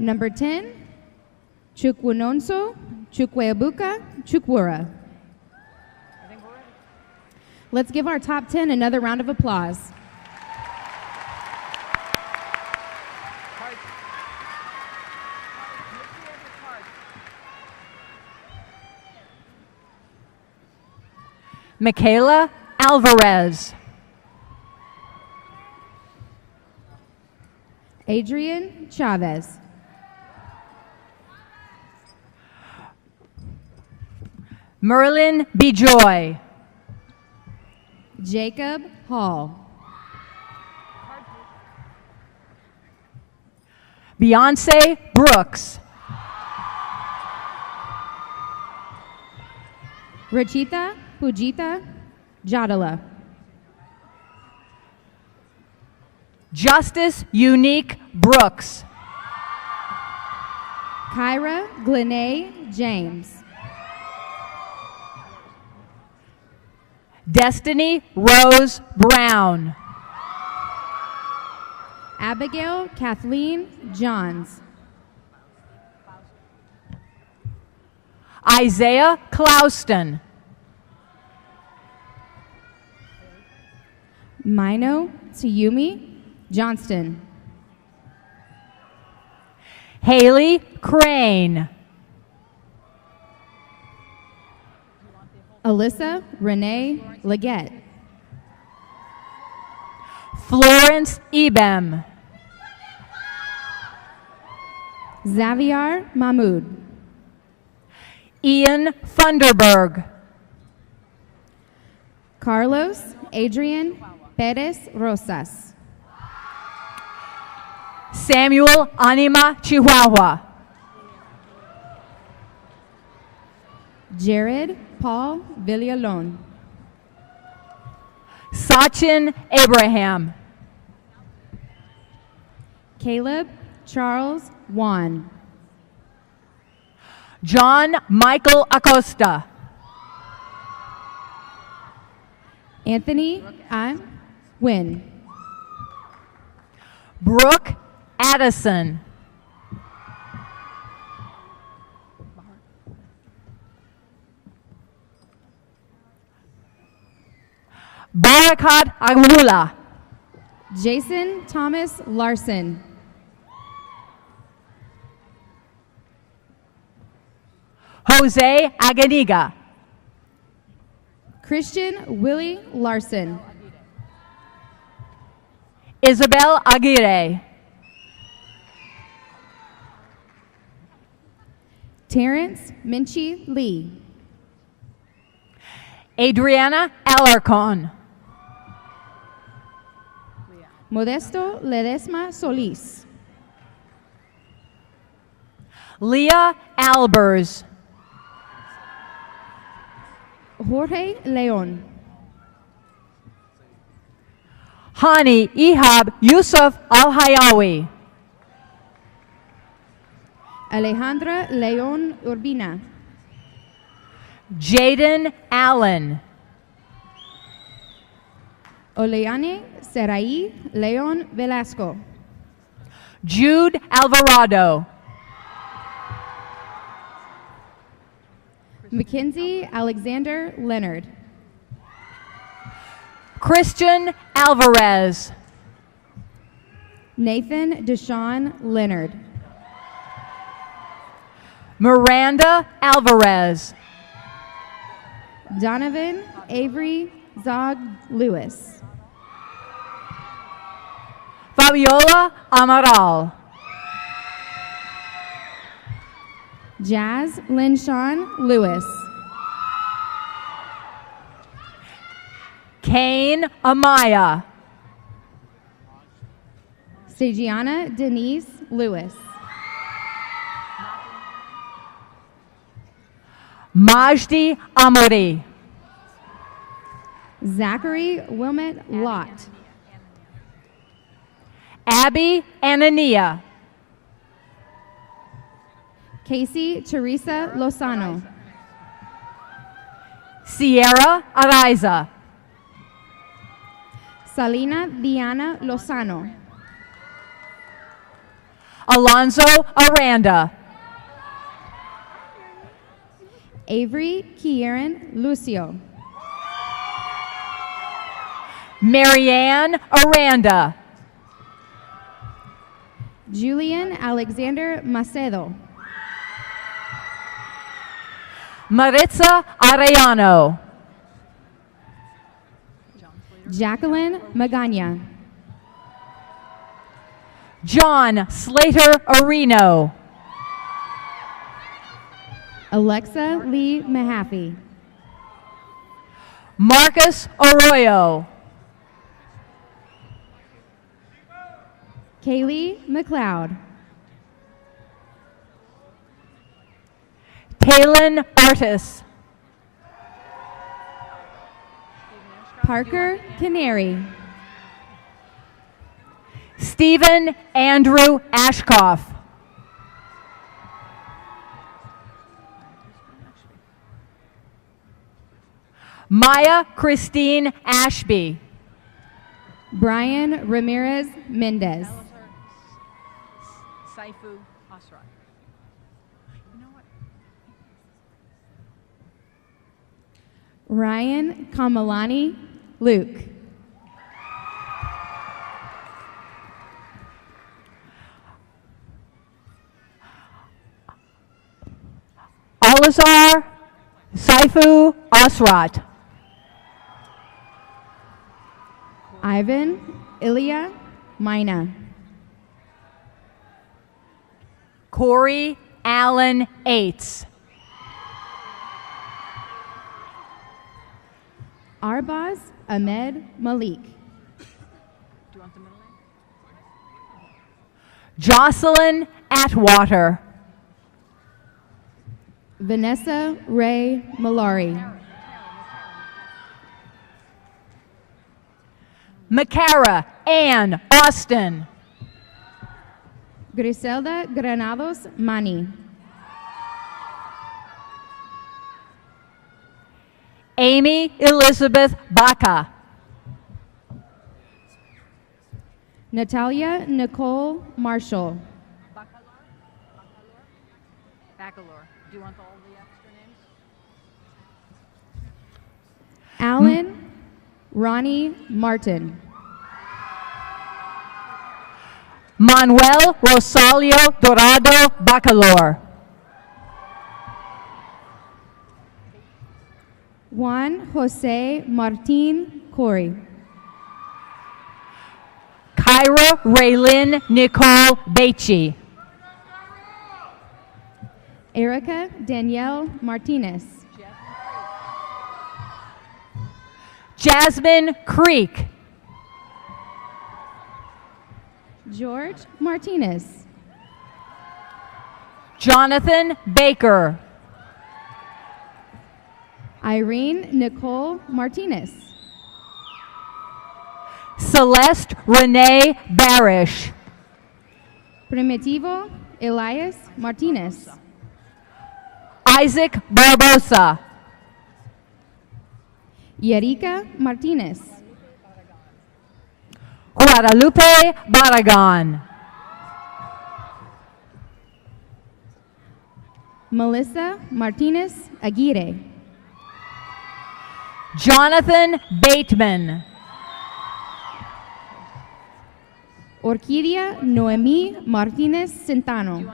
Number 10, Chukwunonso Chukwebuka Chukwura. Let's give our top 10 another round of applause. Michaela Alvarez. Adrian Chavez. Merlin Bejoy. Jacob Hall. Beyonce Brooks. Rachita Pujita Jadala. Justice Unique Brooks. Kyra Glenay James. Destiny Rose Brown. Abigail Kathleen Johns. Isaiah Clouston. Mino Tsuyumi Johnston. Haley Crane. Alyssa Renee Leggett. Florence Ebem. Xavier Mahmood. Ian Funderburg. Carlos Adrian Perez Rosas. Samuel Anima Chihuahua. Jared Paul Villalon. Sachin Abraham. Caleb Charles Wan. John Michael Acosta. Anthony I'm Wynn. Brooke Addison. Barakat Agula. Jason Thomas Larson. Jose Aganiga. Christian Willie Larson. Isabel Aguirre. Terrence Minchie Lee. Adriana Alarcon. Modesto Ledesma Solis. Leah Albers. Jorge Leon. Hani Ihab Yusuf Al-Hayawi. Alejandra Leon Urbina. Jaden Allen. Oleane Serai Leon Velasco. Jude Alvarado. Mackenzie Alexander Leonard. Christian Alvarez. Nathan Deshawn Leonard. Miranda Alvarez. Donovan Avery Zog Lewis. Fabiola Amaral. Jazz Linshawn Lewis. Kane Amaya. Stagiana Denise Lewis. Majdi Amori. Zachary Wilmot Lott. Abby Anania. Casey Teresa Lozano. Sierra Araiza. Salina Diana Lozano. Alonzo Aranda. Avery Kieran Lucio. Marianne Aranda. Julian Alexander Macedo. Maritza Arellano. Jacqueline Magana. John Slater Areno. Alexa Lee Mahaffey. Marcus Arroyo. Kaylee McLeod. Kaylin Artis. Parker Canary. Stephen Andrew Ashkoff. Maya Christine Ashby. Brian Ramirez Mendez. Saifu Asra. Ryan Kamalani Luke. Alazar Saifu Asrat. Ivan Ilya Mina. Corey Allen Aites. Arbaz Ahmed Malik. Jocelyn Atwater. Vanessa Ray Malari. Makara Ann Austin. Griselda Granados Mani. Amy Elizabeth Baca. Natalia Nicole Marshall. Bacalor. Do you want all the extra names? Alan Ronnie Martin. Manuel Rosalio Dorado Bacalor. Juan Jose Martin Corey. Kyra Raylin Nicole Beachy. Erica Danielle Martinez. Jasmine Creek. George Martinez. Jonathan Baker. Irene Nicole Martinez. Celeste Renee Barish. Primitivo Elias Martinez. Isaac Barbosa. Yerika Martinez. Guadalupe Barragan. Melissa Martinez Aguirre. Jonathan Bateman. Orquídea Noemí Martinez Centano.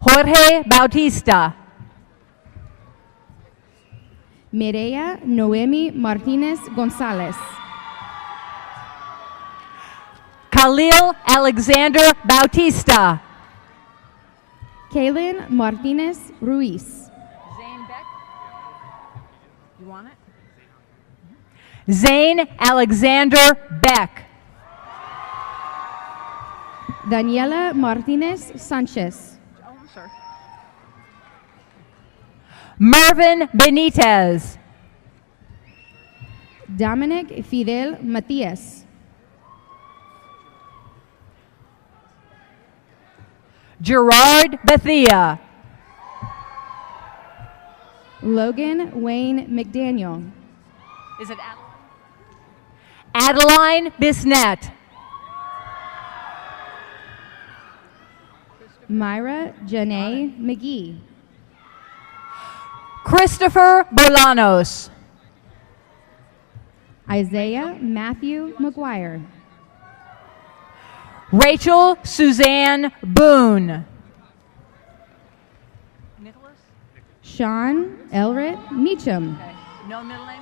Jorge Bautista. Mireya Noemi Martinez Gonzalez. Khalil Alexander Bautista. Kaylin Martinez Ruiz. Zane Beck. You want it? Zane Alexander Beck. Daniela Martinez Sanchez. Mervin Benitez. Dominic Fidel Matias. Gerard Bethia. Logan Wayne McDaniel. Is it Adeline Bisnet. Myra Janae McGee. Christopher Bolanos. Isaiah Matthew McGuire. Rachel Suzanne Boone. Sean Elrit Meacham. No middle name?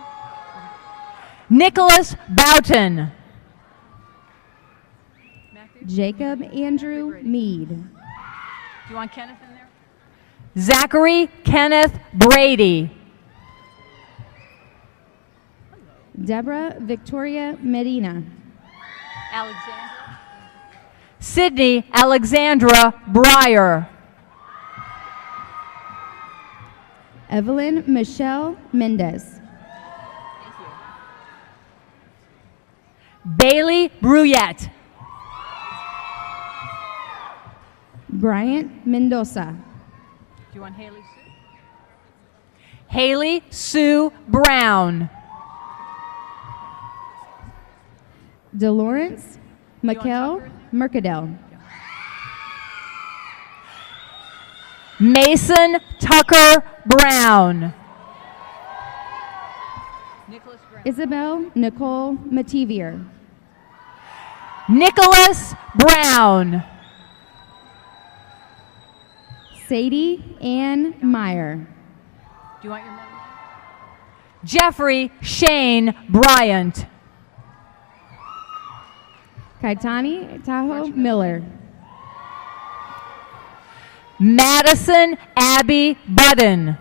Nicholas Boughton. Jacob Andrew Mead. Do you want Kenneth in there? Zachary Kenneth Brady. Deborah Victoria Medina. Alexandra. Sydney Alexandra Breyer. Evelyn Michelle Mendez. Bailey Bruyette. Bryant Mendoza. Do you want Haley Sue? Haley Sue Brown. DeLawrence Mikkel Mercadel. Mason Tucker Brown. Isabel Nicole Mativier. Nicholas Brown. Sadie Ann Meyer. Do you want your middle name? Jeffrey Shane Bryant. Kaitani Tahoe Miller. Madison Abby Budden.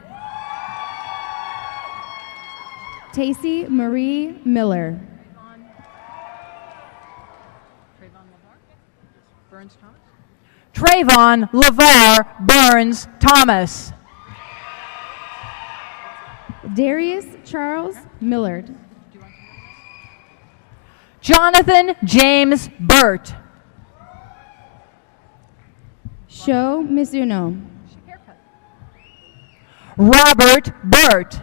Tacey Marie Miller. Trayvon LeVar Burns Thomas. Darius Charles Millard. Jonathan James Burt. Sho Mizuno. Robert Burt.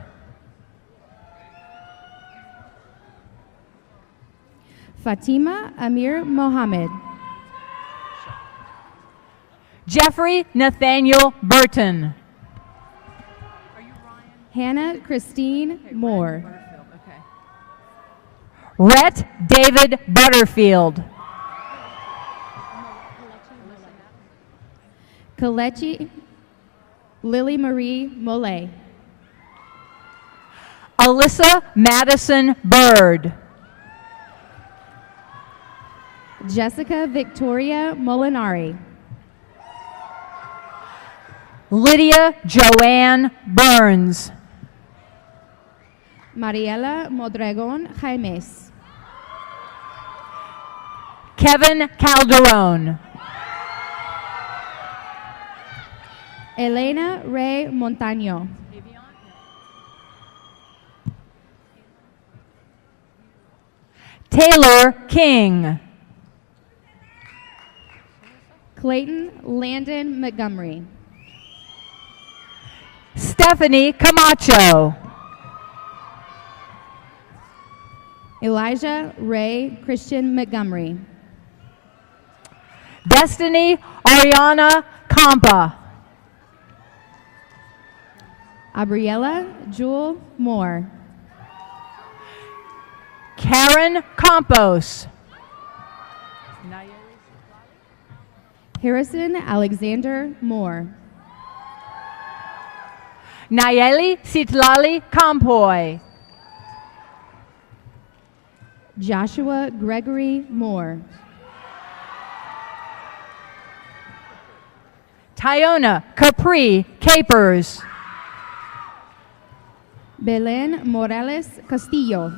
Fatima Amir Mohammed. Jeffrey Nathaniel Burton. Hannah Christine Moore. Rhett David Butterfield. Kalechi Lily Marie Mollet. Alyssa Madison Bird. Jessica Victoria Molinari. Lydia Joanne Burns. Mariela Modregon Jaimes. Kevin Calderon. Elena Ray Montaño. Taylor King. Clayton Landon Montgomery. Stephanie Camacho. Elijah Ray Christian Montgomery. Destiny Ariana Campa. Abriella Jewel Moore. Karen Campos. Harrison Alexander Moore. Nayeli Sitlali Campoy. Joshua Gregory Moore. Tyona Capri Capers. Belen Morales Castillo.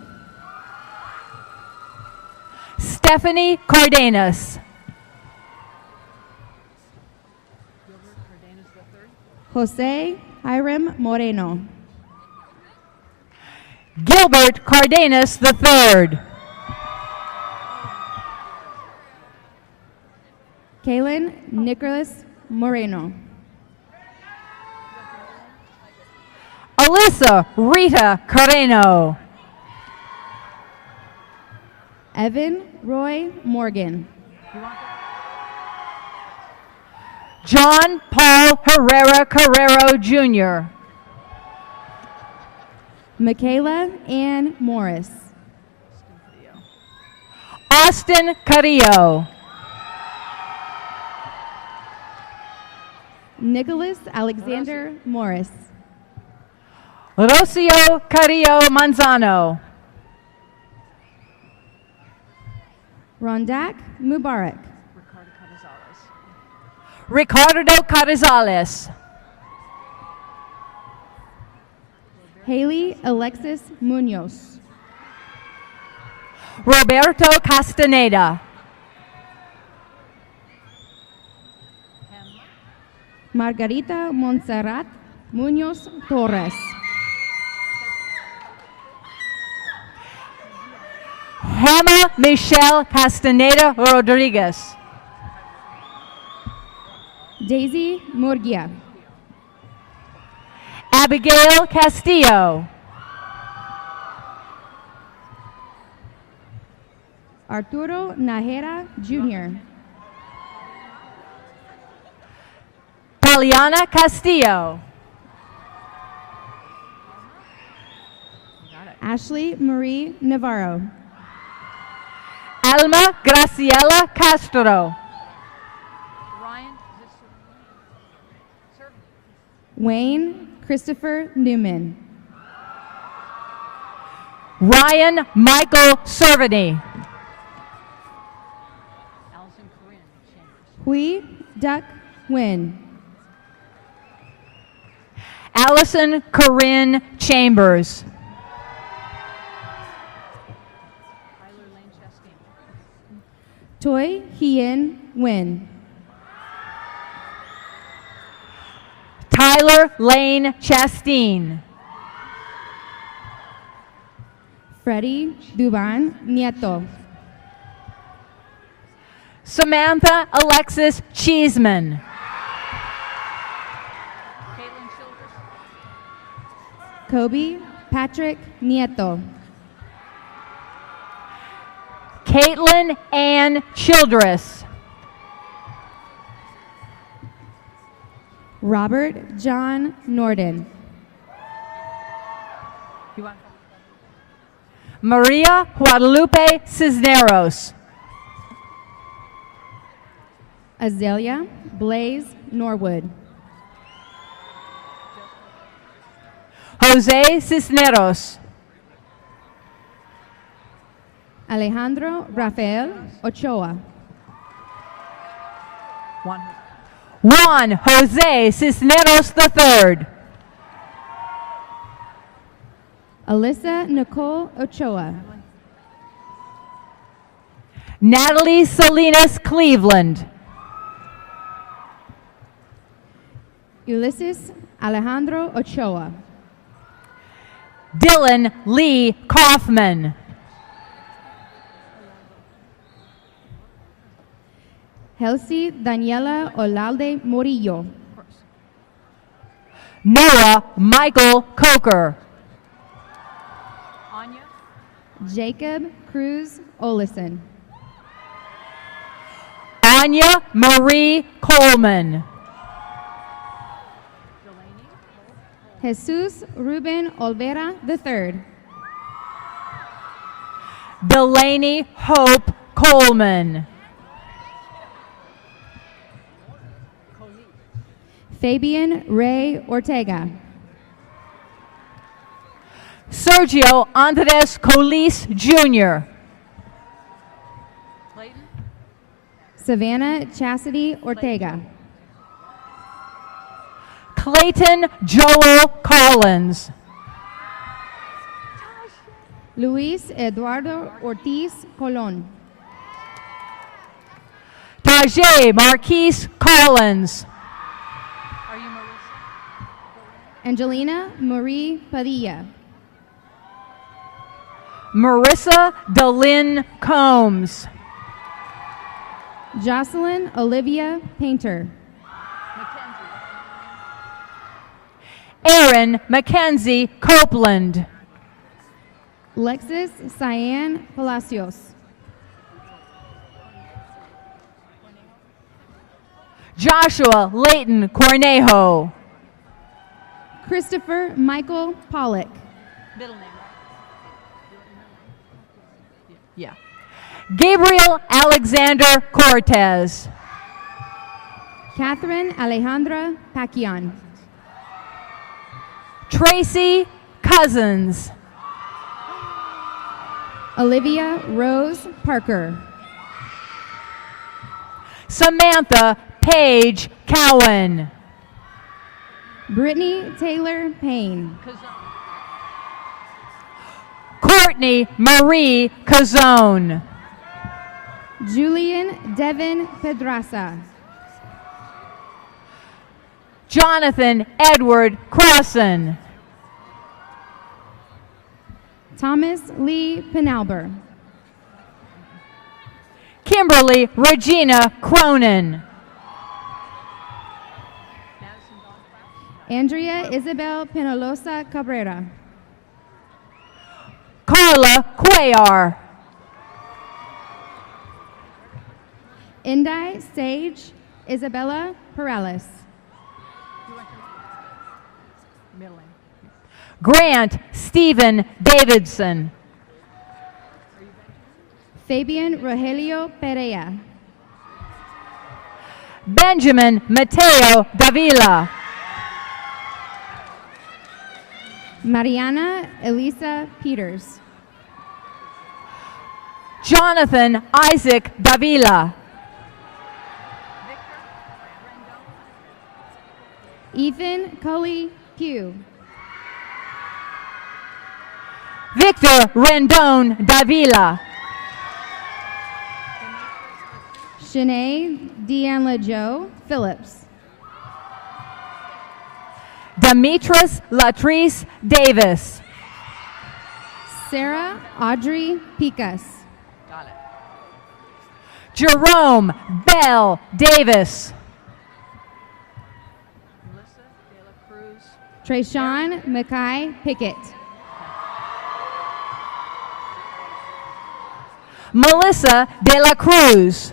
Stephanie Cardenas. Jose Hiram Moreno. Gilbert Cardenas III. Kaylin Nicholas Moreno. Alyssa Rita Carreno. Evan Roy Morgan. John Paul Herrera Carrero Jr. Michaela Ann Morris. Austin Carrillo. Nicholas Alexander Morris. Rocio Carrillo Manzano. Rondak Mubarak. Ricardo Carrizales. Haley Alexis Munoz. Roberto Castaneda. Margarita Montserrat Munoz Torres. Hema Michelle Castaneda Rodriguez. Daisy Murgia. Abigail Castillo. Arturo Najera Jr. Taliana Castillo. Ashley Marie Navarro. Alma Graciela Castro. Wayne Christopher Newman. Ryan Michael Cerveny. Hui Duck Win. Allison Corinne Chambers. Toy Hien Win. Tyler Lane Chasteen. Freddie Duban Nieto. Samantha Alexis Cheeseman. Kobe Patrick Nieto. Caitlin Ann Childress. Robert John Norden. Maria Guadalupe Cisneros. Azalea Blaze Norwood. Jose Cisneros. Alejandro Rafael Ochoa. Juan Jose Cisneros III. Alyssa Nicole Ochoa. Natalie Salinas Cleveland. Ulysses Alejandro Ochoa. Dylan Lee Kaufman. Helsi Daniela Olalde Morillo. Noah Michael Coker. Jacob Cruz Olison. Anya Marie Coleman. Jesus Ruben Olvera III. Delaney Hope Coleman. Fabian Ray Ortega. Sergio Andres Colis Jr. Savannah Chastity Ortega. Clayton Joel Collins. Luis Eduardo Ortiz Colon. Tajay Marquise Collins. Angelina Marie Padilla. Marissa Delyn Combs. Jocelyn Olivia Painter. Erin Mackenzie Copeland. Lexis Cyan Palacios. Joshua Layton Cornejo. Christopher Michael Pollock. Middle name. Yeah. Gabriel Alexander Cortez. Catherine Alejandra Paquian. Tracy Cousins. Olivia Rose Parker. Samantha Paige Cowan. Brittany Taylor Payne. Courtney Marie Cazone. Julian Devin Pedraza. Jonathan Edward Crossan. Thomas Lee Penalber. Kimberly Regina Cronin. Andrea Isabel Penalosa Cabrera. Carla Cuellar. Indai Sage Isabella Perales. Grant Stephen Davidson. Fabian Rogelio Perea. Benjamin Mateo Davila. Mariana Elisa Peters. Jonathan Isaac Davila. Ethan Cully Pugh. Victor Rendon Davila. Shanae Deanna Joe Phillips. Demetris Latrice Davis. Sarah Audrey Picas. Jerome Bell Davis. Trayshawn Mackay Pickett. Melissa De La Cruz.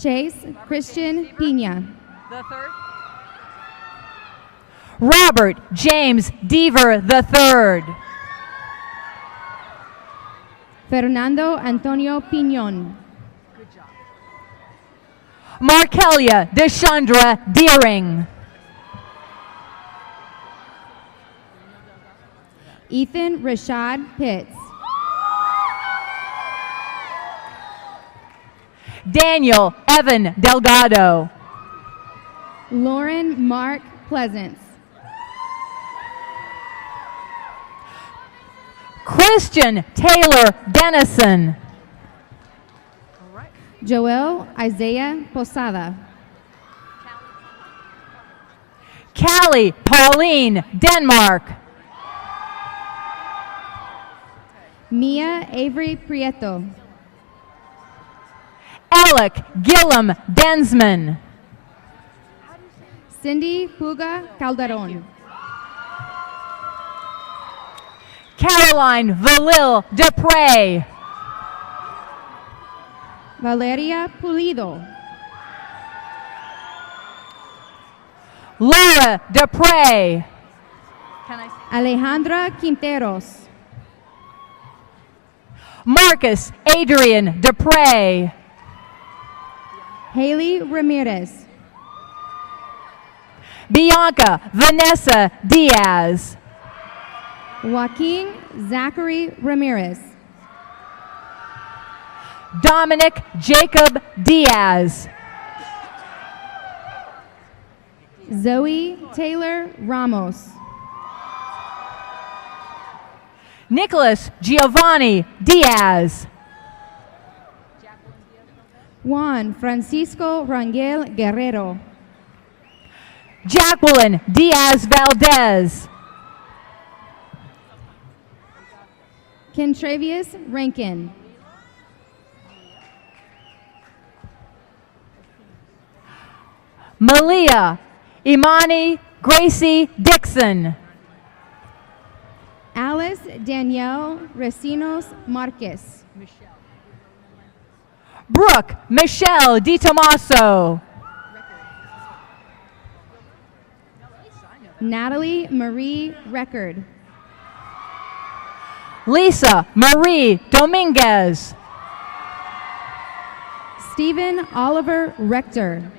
Chase Christian Pina. The third. Robert James Deaver III. Fernando Antonio Piñon. Markelia Deshandra Deering. Ethan Rashad Pitts. Daniel Evan Delgado. Lauren Mark Pleasance. Christian Taylor Dennison. Joel Isaiah Posada. Callie Pauline Denmark. Mia Avery Prieto. Alec Gillum Densman. Cindy Puga Calderon. Caroline Valil Dupre. Valeria Pulido. Laura Dupre. Alejandra Quinteros. Marcus Adrian Dupre. Haley Ramirez. Bianca Vanessa Diaz. Joaquin Zachary Ramirez. Dominic Jacob Diaz. Zoe Taylor Ramos. Nicholas Giovanni Diaz. Juan Francisco Rangel Guerrero. Jacqueline Diaz Valdez. Kentravius Rankin. Malia Imani Gracie Dixon. Alice Danielle Recinos Marquez. Brooke Michelle DiTomaso. Natalie Marie Record. Lisa Marie Dominguez. Stephen Oliver Rector.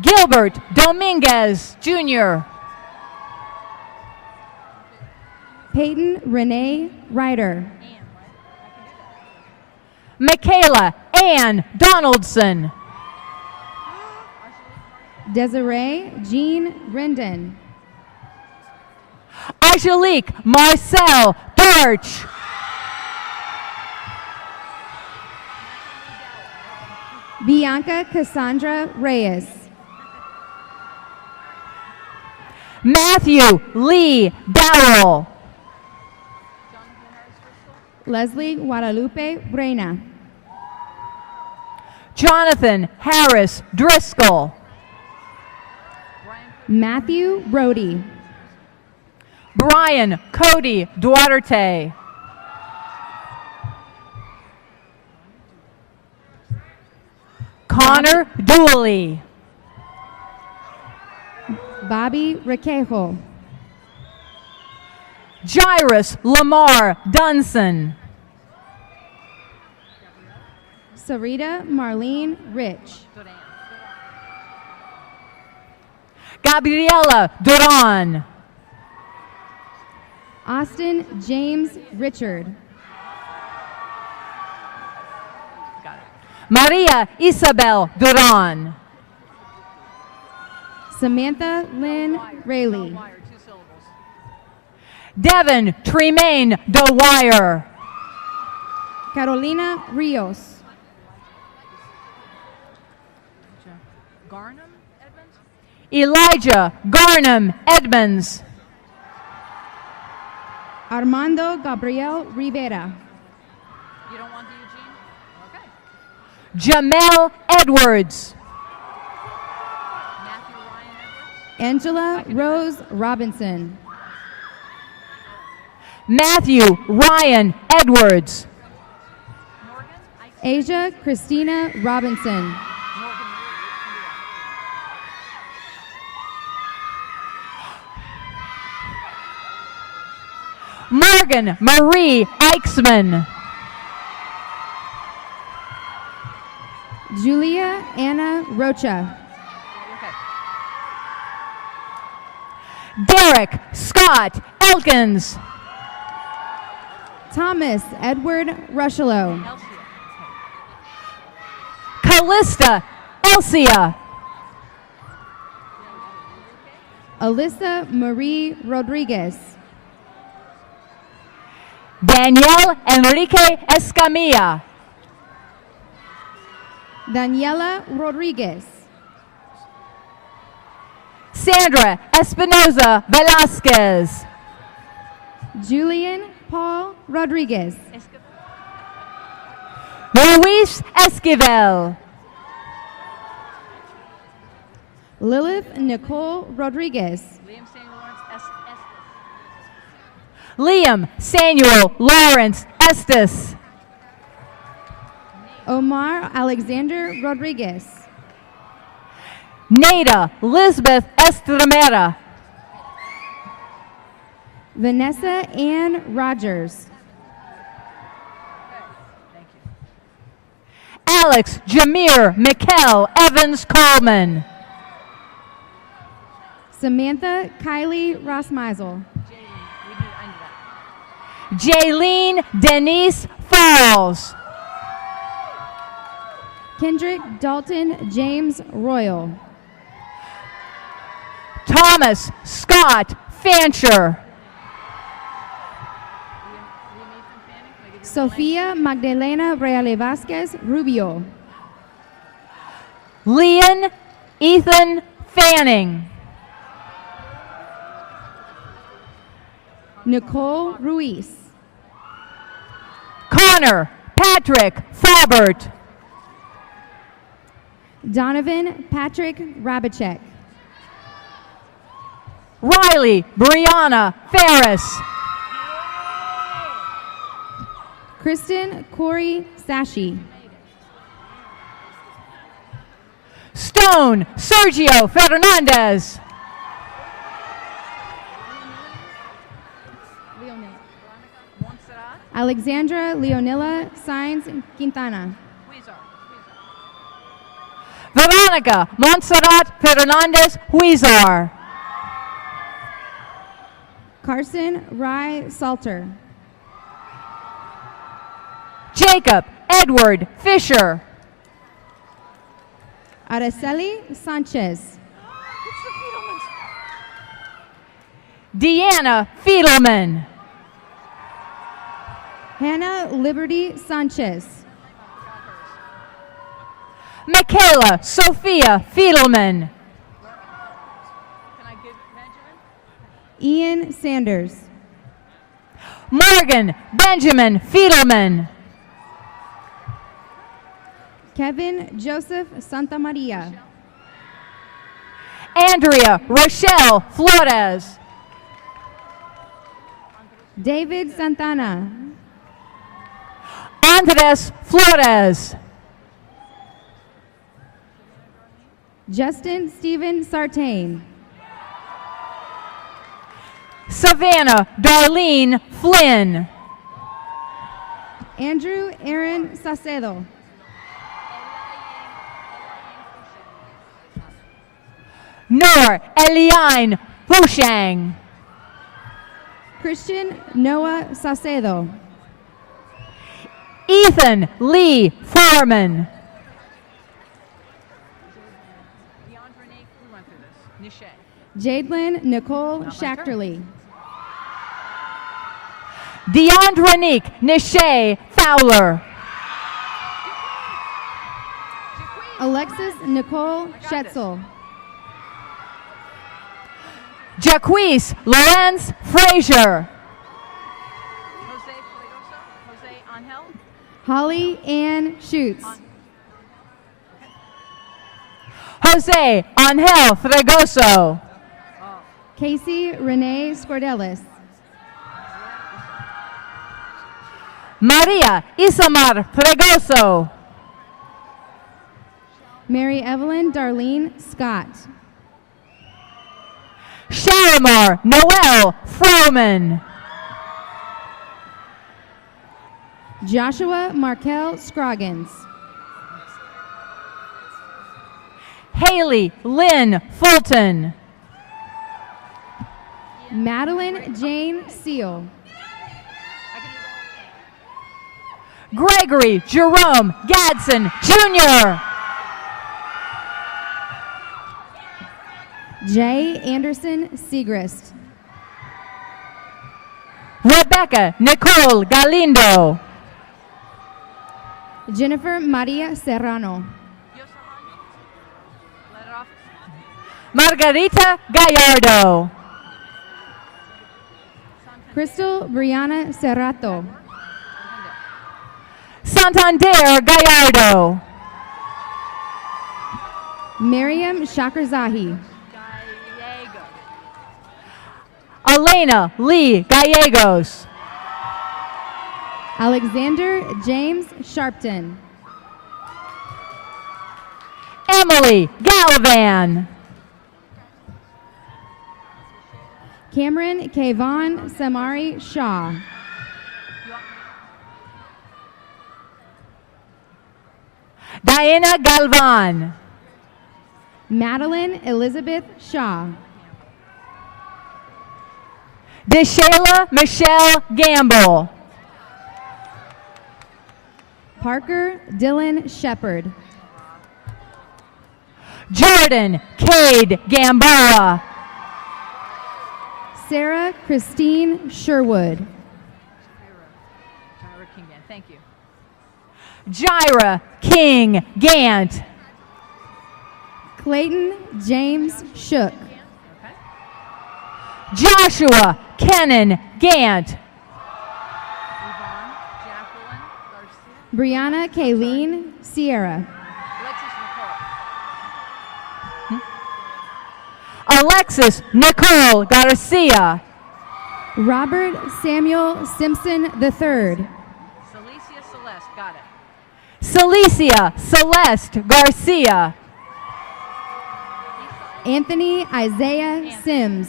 Gilbert Dominguez Jr. Peyton Renee Ryder. Michaela Ann Donaldson. Desiree Jean Rendon. Angelique Marcel Dorch. Bianca Cassandra Reyes. Matthew Lee Dowell. Leslie Guadalupe Reina. Jonathan Harris Driscoll. Matthew Brody. Brian Cody Duarte. Connor Dooley. Bobby Requejo. Jairus Lamar Dunson. Sarita Marlene Rich. Gabriela Duran. Austin James Richard. Maria Isabel Duran. Samantha Lynn Rayleigh. Devin Tremaine DeWire. Carolina Rios. Elijah Garnham Edmonds. Armando Gabriel Rivera. You don't want the Eugene? Okay. Jamel Edwards. Matthew Ryan Edwards. Angela Rose Robinson. Matthew Ryan Edwards. Asia Christina Robinson. Morgan Marie Eichsman. Julia Anna Rocha. Derek Scott Elkins. Thomas Edward Rushello. Callista Elsia. Alyssa Marie Rodriguez. Danielle Enrique Escamilla. Daniela Rodriguez. Sandra Espinoza Velasquez. Julian Paul Rodriguez. Luis Esquivel. Lilith Nicole Rodriguez. Liam Samuel Lawrence Estes. Omar Alexander Rodriguez. Nada Lisbeth Estremera. Vanessa Ann Rogers. Alex Jameer Mikkel Evans Coleman. Samantha Kylie Rossmeisel. Jaylene Denise Falls. Kendrick Dalton James Royal. Thomas Scott Fancher. Sofia Magdalena Reale Vasquez Rubio. Leon Ethan Fanning. Nicole Ruiz. Connor Patrick Fabert. Donovan Patrick Rabicek. Riley Brianna Ferris. Kristen Corey Sashi. Stone Sergio Fernandez. Alexandra Leonilla Sainz Quintana. Veronica Montserrat Fernandez Huizar. Carson Rye Salter. Jacob Edward Fisher. Araceli Sanchez. Deanna Fiedelman. Hannah Liberty Sanchez. Michaela Sophia Fiedelman. Ian Sanders. Morgan Benjamin Fiedelman. Kevin Joseph Santamaria. Andrea Rochelle Flores. David Santana. Andres Flores. Justin Stephen Sartain. Savannah Darlene Flynn. Andrew Aaron Sacedo. Noor Eliane Fushang. Christian Noah Sacedo. Ethan Lee Foreman. Jadelyn Schachterly. Deandronique Nishay Fowler. Alexis Nicole Schetzel. Jaquise Lorenz Frazier. Holly Ann Schutz. Jose Angel Fregoso. Casey Renee Scordelis. Maria Isamar Fregoso. Mary Evelyn Darlene Scott. Shalimar Noel Froman. Joshua Markel Scroggins. Haley Lynn Fulton. Madeline Jane Seal. Gregory Jerome Gadsden Jr. Jay Anderson Segrist. Rebecca Nicole Galindo. Jennifer Maria Serrano. Margarita Gallardo. Crystal Brianna Serrato. Santander Gallardo. Miriam Shakarzahi. Elena Lee Gallegos. Alexander James Sharpton. Emily Gallivan. Cameron Kayvon Samari Shaw. Diana Galvan. Madeline Elizabeth Shaw. Deshayla Michelle Gamble. Parker Dylan Shepard. Jordan Cade Gamboa. Sarah Christine Sherwood. Thank you. Jaira King Gant. Clayton James Shook. Joshua Kennan Gant. Brianna Kayleen Sierra. Alexis Nicole Garcia. Robert Samuel Simpson III. Celicia Celeste Garcia. Anthony Isaiah Sims.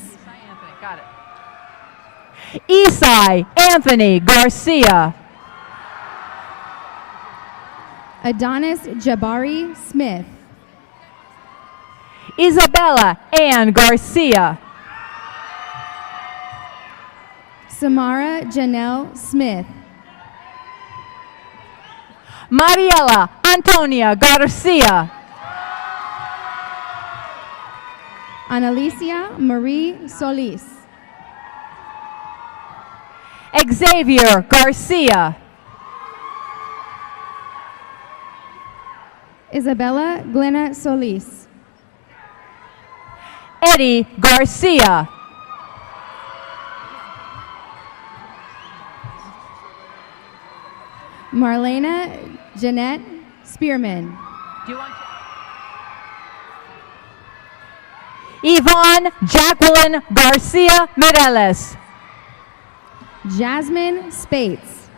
Isai Anthony Garcia. Adonis Jabari Smith. Isabella Ann Garcia. Samara Janelle Smith. Mariela Antonia Garcia. Analicia Marie Solis. Xavier Garcia. Isabella Glenna Solis. Eddie Garcia. Marlena Jeanette Spearman. Yvonne Jacqueline Garcia Mireles. Jasmine Spates.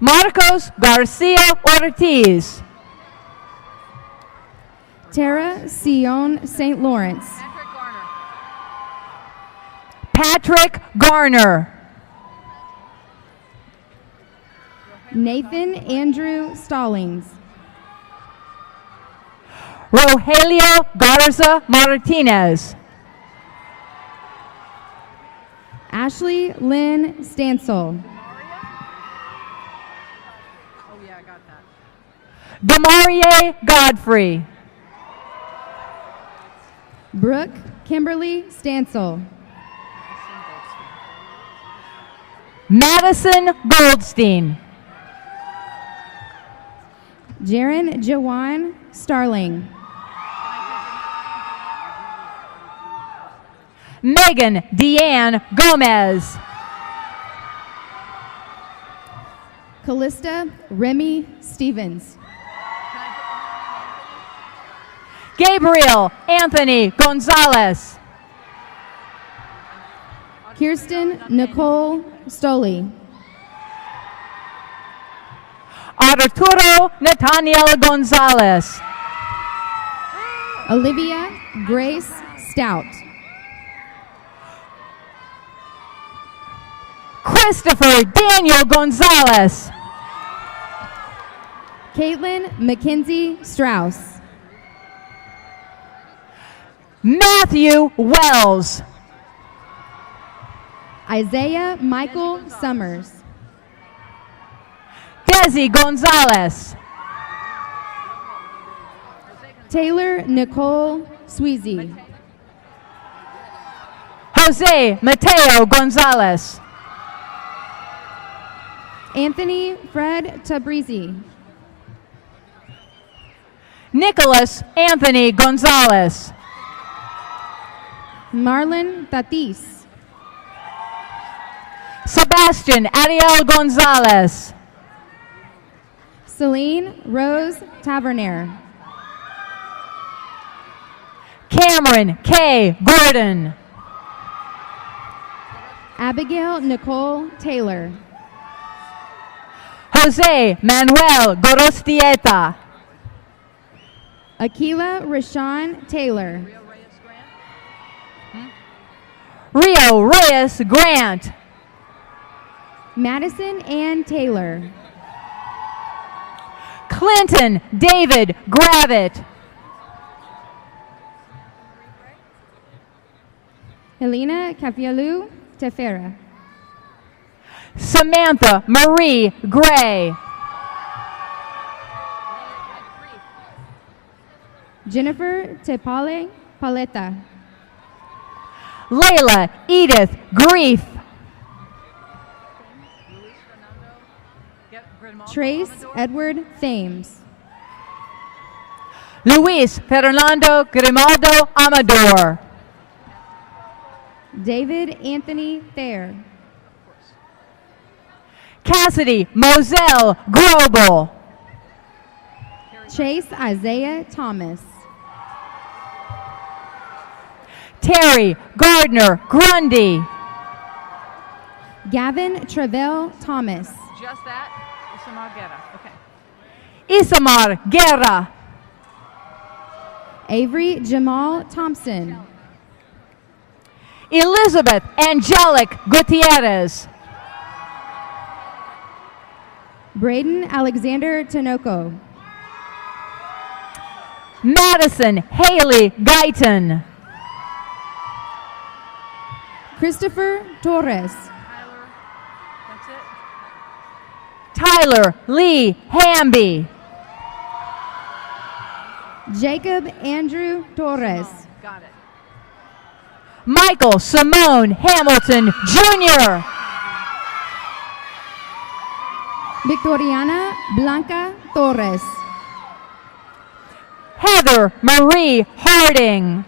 Marcos Garcia Ortiz. Tara Sion St. Lawrence. Patrick Garner. Nathan Andrew Stallings. Rogelio Garza Martinez. Ashley Lynn Stansel. Demarie Godfrey. Brooke Kimberly Stansel. Madison Goldstein. Jaron Jawan Starling. Megan Deanne Gomez. Callista Remy Stevens. Gabriel Anthony Gonzalez. Kirsten Nicole Stoley. Arturo Nathaniel Gonzalez. Olivia Grace Stout. Christopher Daniel Gonzalez. Caitlin Mackenzie Strauss. Matthew Wells. Isaiah Michael Summers. Desi Gonzalez. Taylor Nicole Sweezy. Jose Mateo Gonzalez. Anthony Fred Tabrizi. Nicholas Anthony Gonzalez. Marlon Tatis. Sebastian Ariel Gonzalez. Celine Rose Tavernier. Cameron K. Gordon. Abigail Nicole Taylor. Jose Manuel Gorostieta. Akila Rashawn Taylor. Rio Reyes Grant. Madison Ann Taylor. Clinton David Gravitt. Helena Cafialu Tefera. Samantha Marie Gray. Jennifer Tepale Paleta. Layla Edith Grief. Trace Edward Thames. Luis Fernando Grimaldo Amador. David Anthony Thayer. Cassidy Moselle Grobel. Chase Isaiah Thomas. Terry Gardner Grundy. Gavin Travell Thomas. Just that? Isamar Guerra. Okay. Isamar Guerra. Avery Jamal Thompson. Elizabeth Angelic Gutierrez. Braden Alexander Tinoco. Madison Haley Guyton. Christopher Torres. Tyler Lee Hamby. Jacob Andrew Torres. Got it. Michael Simone Hamilton Jr. Victoriana Blanca Torres. Heather Marie Harding.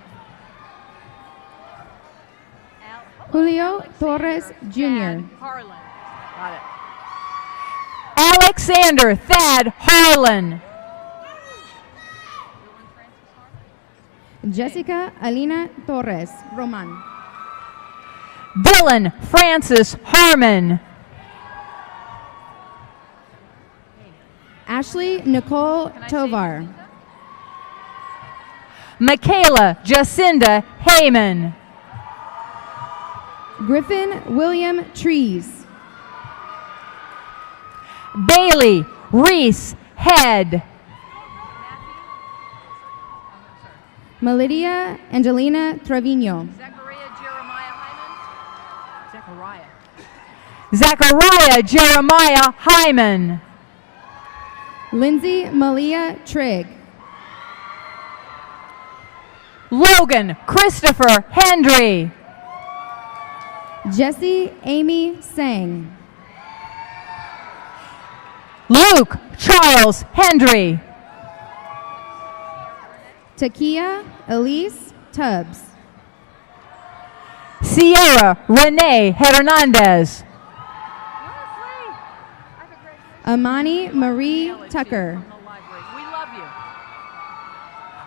Julio Torres Jr. Got it. Alexander Thad Harlan. Jessica Alina Torres Roman. Dylan Francis Harmon. Ashley Nicole Tovar. Michaela Jacinda Heyman. Griffin William Trees. Bailey Reese Head. Melidia Angelina Trevino. Zachariah Jeremiah Hyman. Lindsay Malia Trigg. Logan Christopher Hendry. Jesse Amy Sang. Luke Charles Hendry. Takia Elise Tubbs. Sierra Renee Hernandez. Amani Marie Tucker.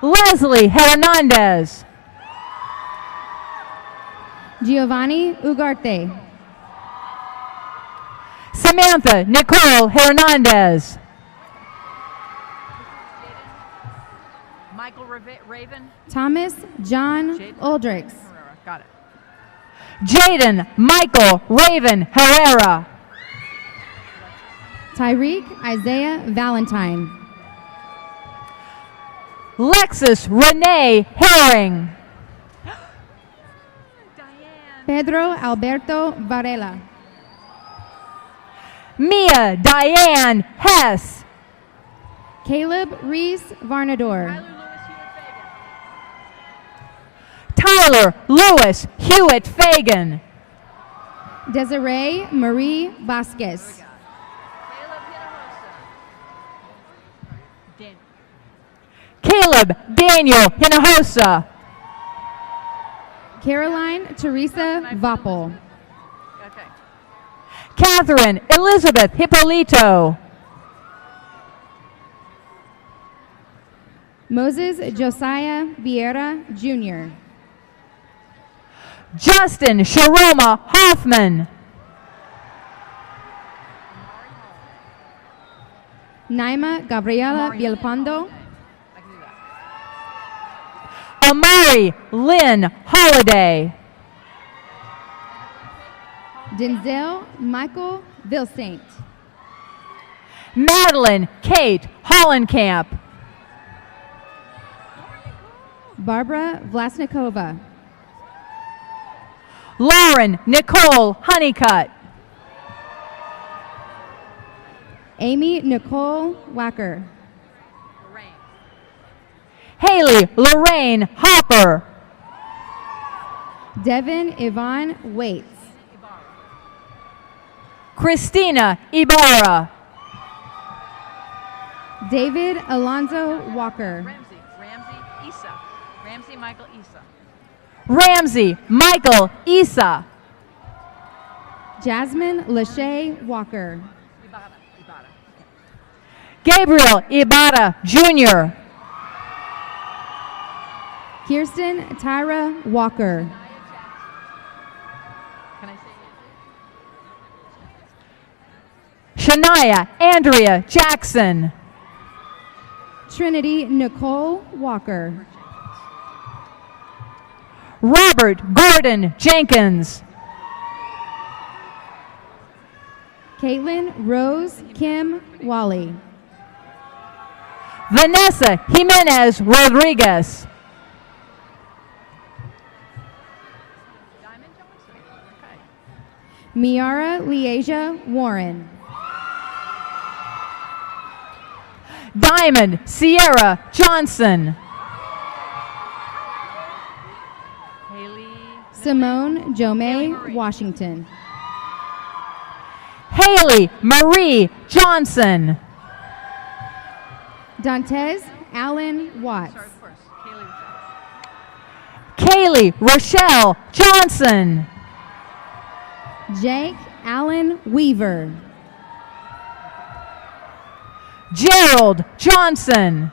Leslie Hernandez. Giovanni Ugarte. Samantha Nicole Hernandez. Michael Raven. Thomas John Aldrich. Got it. Jaden Michael Raven Herrera. Tyreek Isaiah Valentine. Lexus Renee Herring. Pedro Alberto Varela. Mia Diane Hess. Caleb Reese Varnador. Tyler Lewis Hewitt Fagan. Desiree Marie Vasquez. Caleb Daniel Hinojosa. Caroline Teresa Vappel. Catherine Elizabeth Hippolito. Moses Josiah Vieira Jr. Justin Sharoma Hoffman. Naima Gabriela Villalpando. Amari Lynn Holiday. Denzel Michael Vilsaint. Madeline Kate Hollenkamp. Barbara Vlasnikova. Lauren Nicole Honeycutt. Amy Nicole Wacker. Haley Lorraine Hopper. Devin Yvonne Waits. Christina Ibarra. David Alonzo Walker. Ramsey Michael Issa. Jasmine Lachey Walker. Gabriel Ibarra Jr. Kirsten Tyra Walker. Shania Andrea Jackson. Trinity Nicole Walker. Robert Gordon Jenkins. Caitlin Rose Kim Wally. Vanessa Jimenez Rodriguez. Miara Leasia Warren. Diamond Sierra Johnson. Simone Jomay Washington. Haley Marie Johnson. Dantes Allen Watts. Kaylee Rochelle Johnson. Jake Allen Weaver. Gerald Johnson.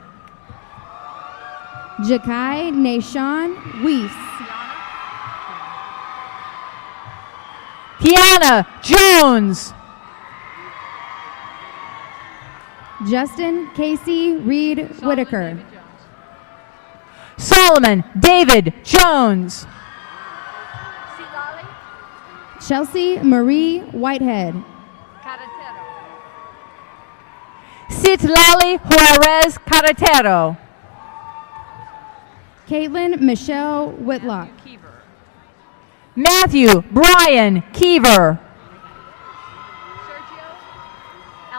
Jakai Nashon Weiss. Kiana Jones. Justin Casey Reed Whitaker. Solomon David Jones. Chelsea Marie Whitehead. Citlali Juarez Carretero. Caitlin Michelle Whitlock. Matthew Brian Keever.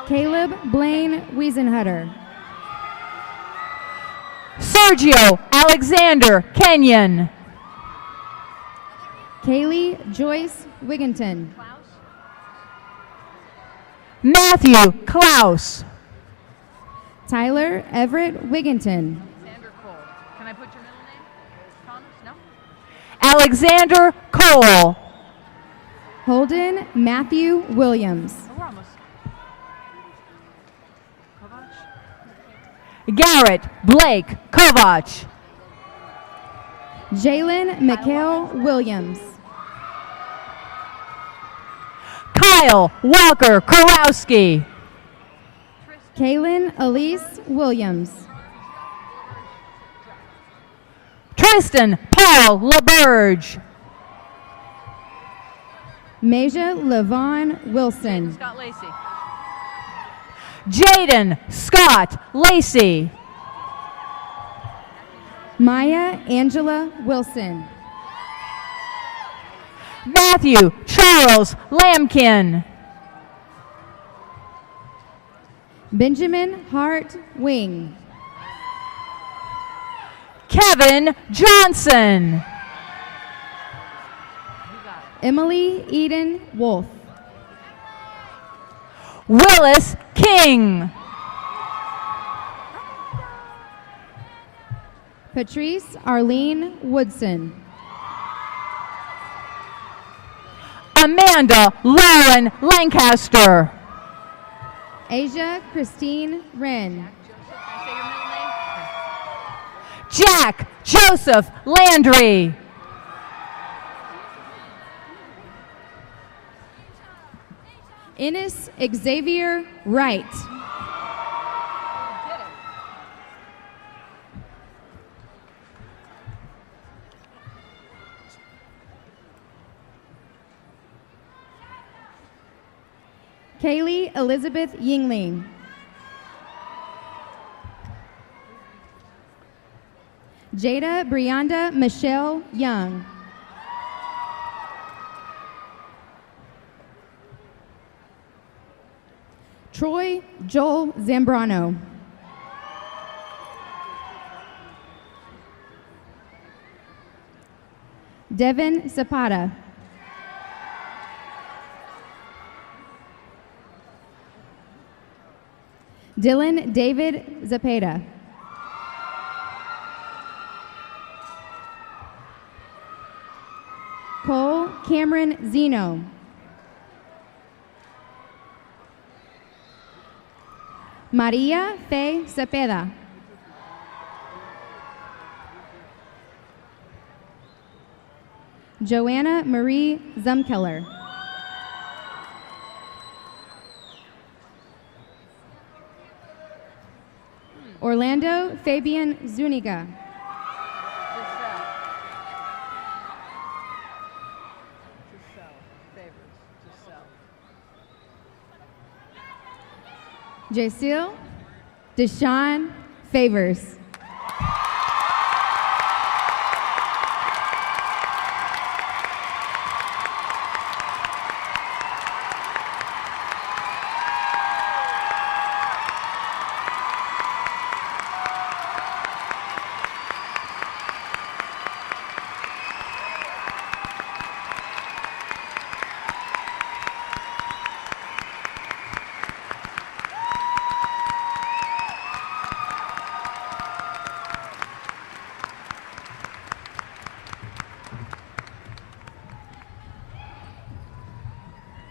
Caleb Blaine Wiesenhutter. Sergio Alexander Kenyon. Kaylee Joyce Wigginton. Matthew Klaus. Tyler Everett Wigginton. Alexander Cole. Holden Matthew Williams. Garrett Blake Kovach. Jalen Mikhail Williams. Kyle Walker Kurowski. Kaylin Elise Williams. Tristan Paul LaBerge. Maja Levon Wilson. Jaden Scott Lacey. Maya Angela Wilson. Matthew Charles Lamkin. Benjamin Hart Wing. Kevin Johnson. Emily Eden Wolf. Willis King. Patrice Arlene Woodson. Amanda Lauren Lancaster. Asia Christine Wren. Jack Joseph Landry. Ennis Xavier Wright. Kaylee Elizabeth Yingling. Jada Brianda Michelle Young. Troy Joel Zambrano. Devin Zapata. Dylan David Zapata. Cole Cameron Zeno. Maria Fe Cepeda. Joanna Marie Zumkeller. Orlando Fabian Zuniga. Jacil Deshawn Favors.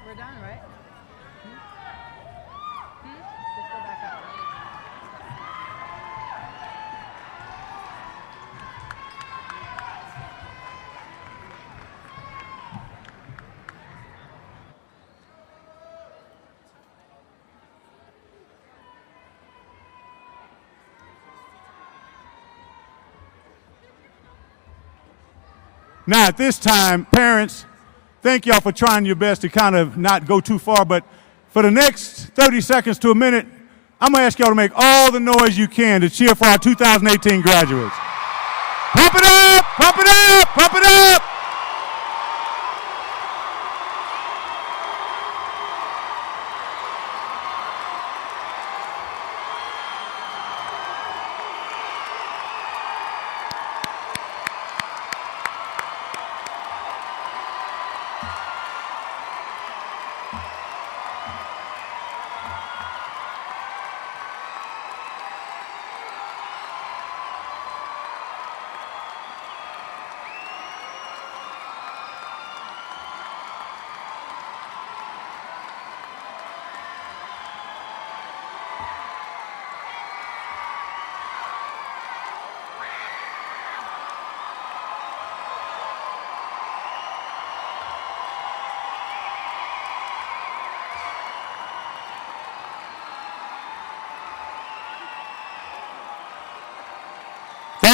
We're done, right? Just go back up. Now, at this time, parents, thank y'all for trying your best to kind of not go too far, but for the next 30 seconds to a minute, I'm going to ask y'all to make all the noise you can to cheer for our 2018 graduates. Pump it up! Pump it up! Pump it up!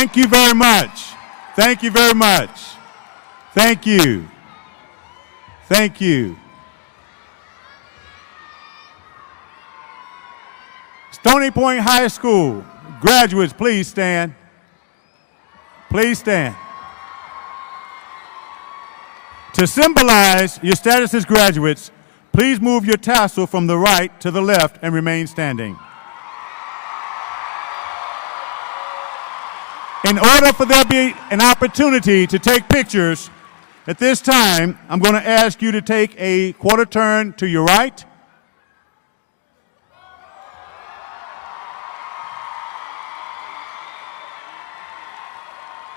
Thank you very much. Thank you very much. Thank you. Thank you. Stony Point High School graduates, please stand. Please stand. To symbolize your status as graduates, please move your tassel from the right to the left and remain standing. In order for there to be an opportunity to take pictures, at this time, I'm going to ask you to take a quarter turn to your right.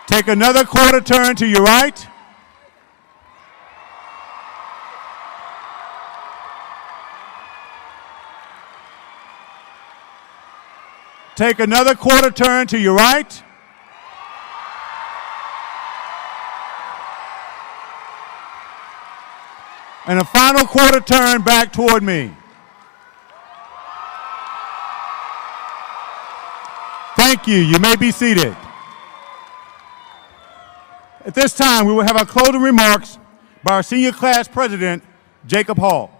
Take another quarter turn to your right. Take another quarter turn to your right. And a final quarter turn back toward me. Thank you. You may be seated. At this time, we will have our closing remarks by our senior class president, Jacob Hall.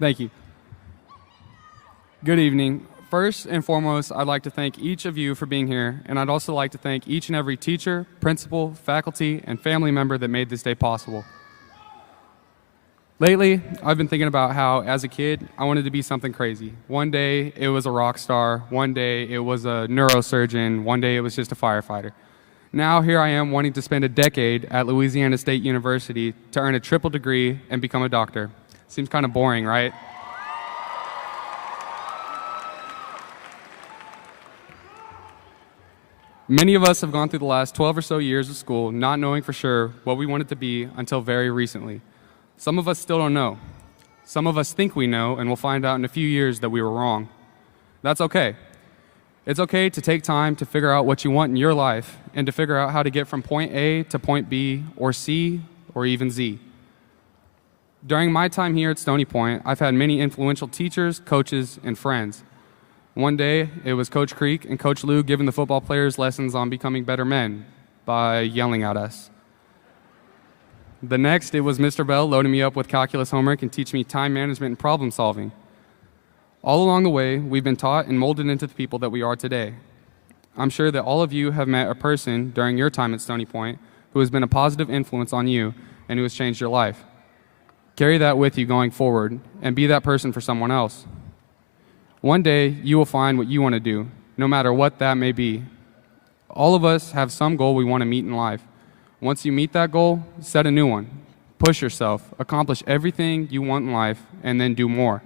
Thank you. Good evening. First and foremost, I'd like to thank each of you for being here, and I'd also like to thank each and every teacher, principal, faculty, and family member that made this day possible. Lately, I've been thinking about how, as a kid, I wanted to be something crazy. One day, it was a rock star. One day, it was a neurosurgeon. One day, it was just a firefighter. Now, here I am wanting to spend a decade at Louisiana State University to earn a triple degree and become a doctor. Seems kind of boring, right? Many of us have gone through the last 12 or so years of school not knowing for sure what we wanted to be until very recently. Some of us still don't know. Some of us think we know, and we'll find out in a few years that we were wrong. That's okay. It's okay to take time to figure out what you want in your life and to figure out how to get from point A to point B or C or even Z. During my time here at Stony Point, I've had many influential teachers, coaches, and friends. One day, it was Coach Creek and Coach Lou giving the football players lessons on becoming better men by yelling at us. The next, it was Mr. Bell loading me up with calculus homework and teaching me time management and problem solving. All along the way, we've been taught and molded into the people that we are today. I'm sure that all of you have met a person during your time at Stony Point who has been a positive influence on you and who has changed your life. Carry that with you going forward and be that person for someone else. One day, you will find what you want to do, no matter what that may be. All of us have some goal we want to meet in life. Once you meet that goal, set a new one. Push yourself, accomplish everything you want in life, and then do more.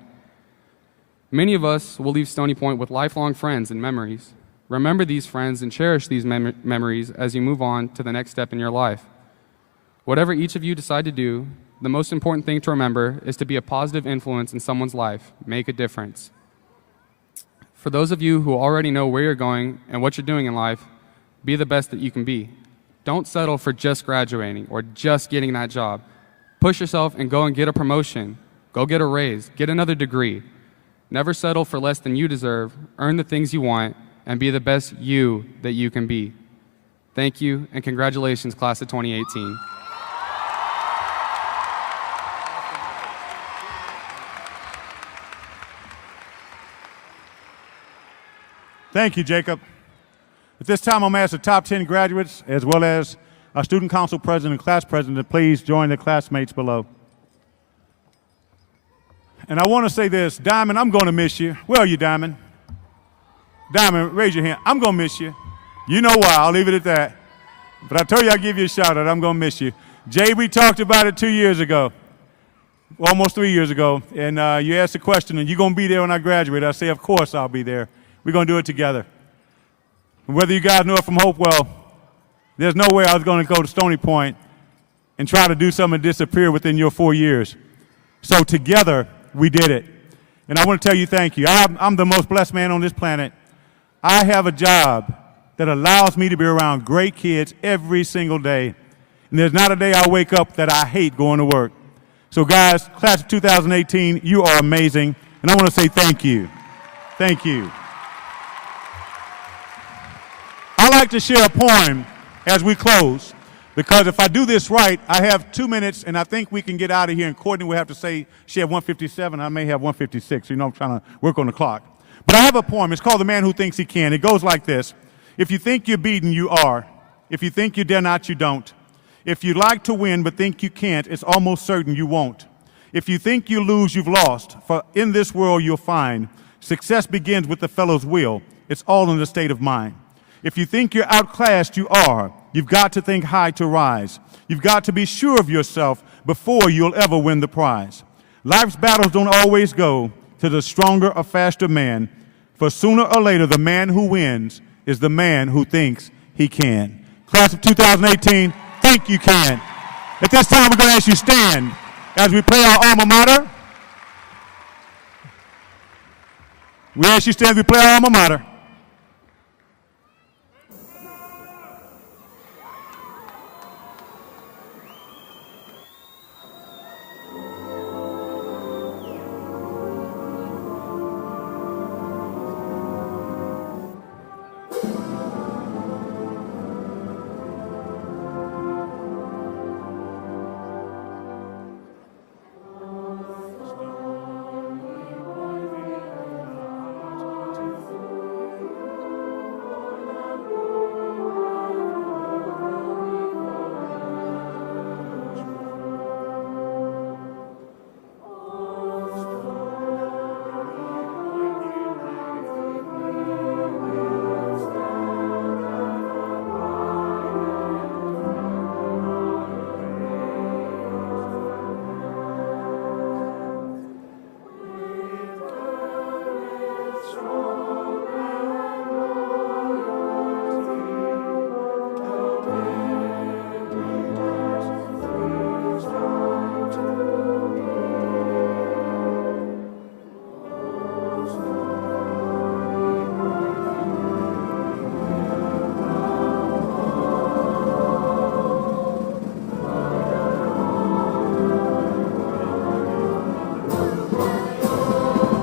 Many of us will leave Stony Point with lifelong friends and memories. Remember these friends and cherish these memories as you move on to the next step in your life. Whatever each of you decide to do, the most important thing to remember is to be a positive influence in someone's life. Make a difference. For those of you who already know where you're going and what you're doing in life, be the best that you can be. Don't settle for just graduating or just getting that job. Push yourself and go and get a promotion. Go get a raise. Get another degree. Never settle for less than you deserve. Earn the things you want and be the best you that you can be. Thank you and congratulations, class of 2018. Thank you, Jacob. At this time, I'm going to ask the top 10 graduates, as well as our student council president and class president, to please join their classmates below. And I want to say this, Diamond, I'm going to miss you. Where are you, Diamond? Diamond, raise your hand. I'm going to miss you. You know why. I'll leave it at that. But I told you I'd give you a shout out. I'm going to miss you. Jay, we talked about it 2 years ago, almost 3 years ago. And you asked the question, and you going to be there when I graduate? I say, of course I'll be there. We're going to do it together. And whether you guys know it from Hopewell, there's no way I was going to go to Stony Point and try to do something disappear within your 4 years. So together, we did it. And I want to tell you thank you. I'm the most blessed man on this planet. I have a job that allows me to be around great kids every single day. And there's not a day I wake up that I hate going to work. So guys, class of 2018, you are amazing. And I want to say thank you. Thank you. I like to share a poem as we close, because if I do this right, I have 2 minutes, and I think we can get out of here, and Courtney will have to say she had 157, I may have 156, I'm trying to work on the clock. But I have a poem. It's called The Man Who Thinks He Can. It goes like this. If you think you're beaten, you are. If you think you dare not, you don't. If you like to win but think you can't, it's almost certain you won't. If you think you lose, you've lost, for in this world you'll find success begins with the fellow's will. It's all in the state of mind. If you think you're outclassed, you are. You've got to think high to rise. You've got to be sure of yourself before you'll ever win the prize. Life's battles don't always go to the stronger or faster man, for sooner or later the man who wins is the man who thinks he can. Class of 2018, think you can. At this time, we're going to ask you stand as we play our alma mater. We ask you stand as we play our alma mater.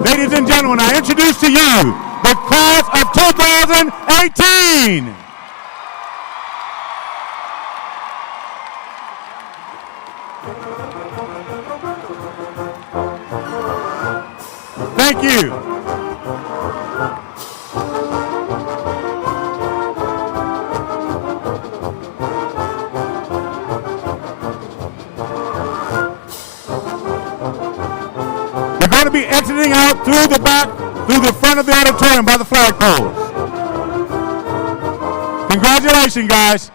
Ladies and gentlemen, I introduce to you the class of 2018. Thank you. We're going to be exiting out through the back, through the front of the auditorium by the flagpoles. Congratulations, guys.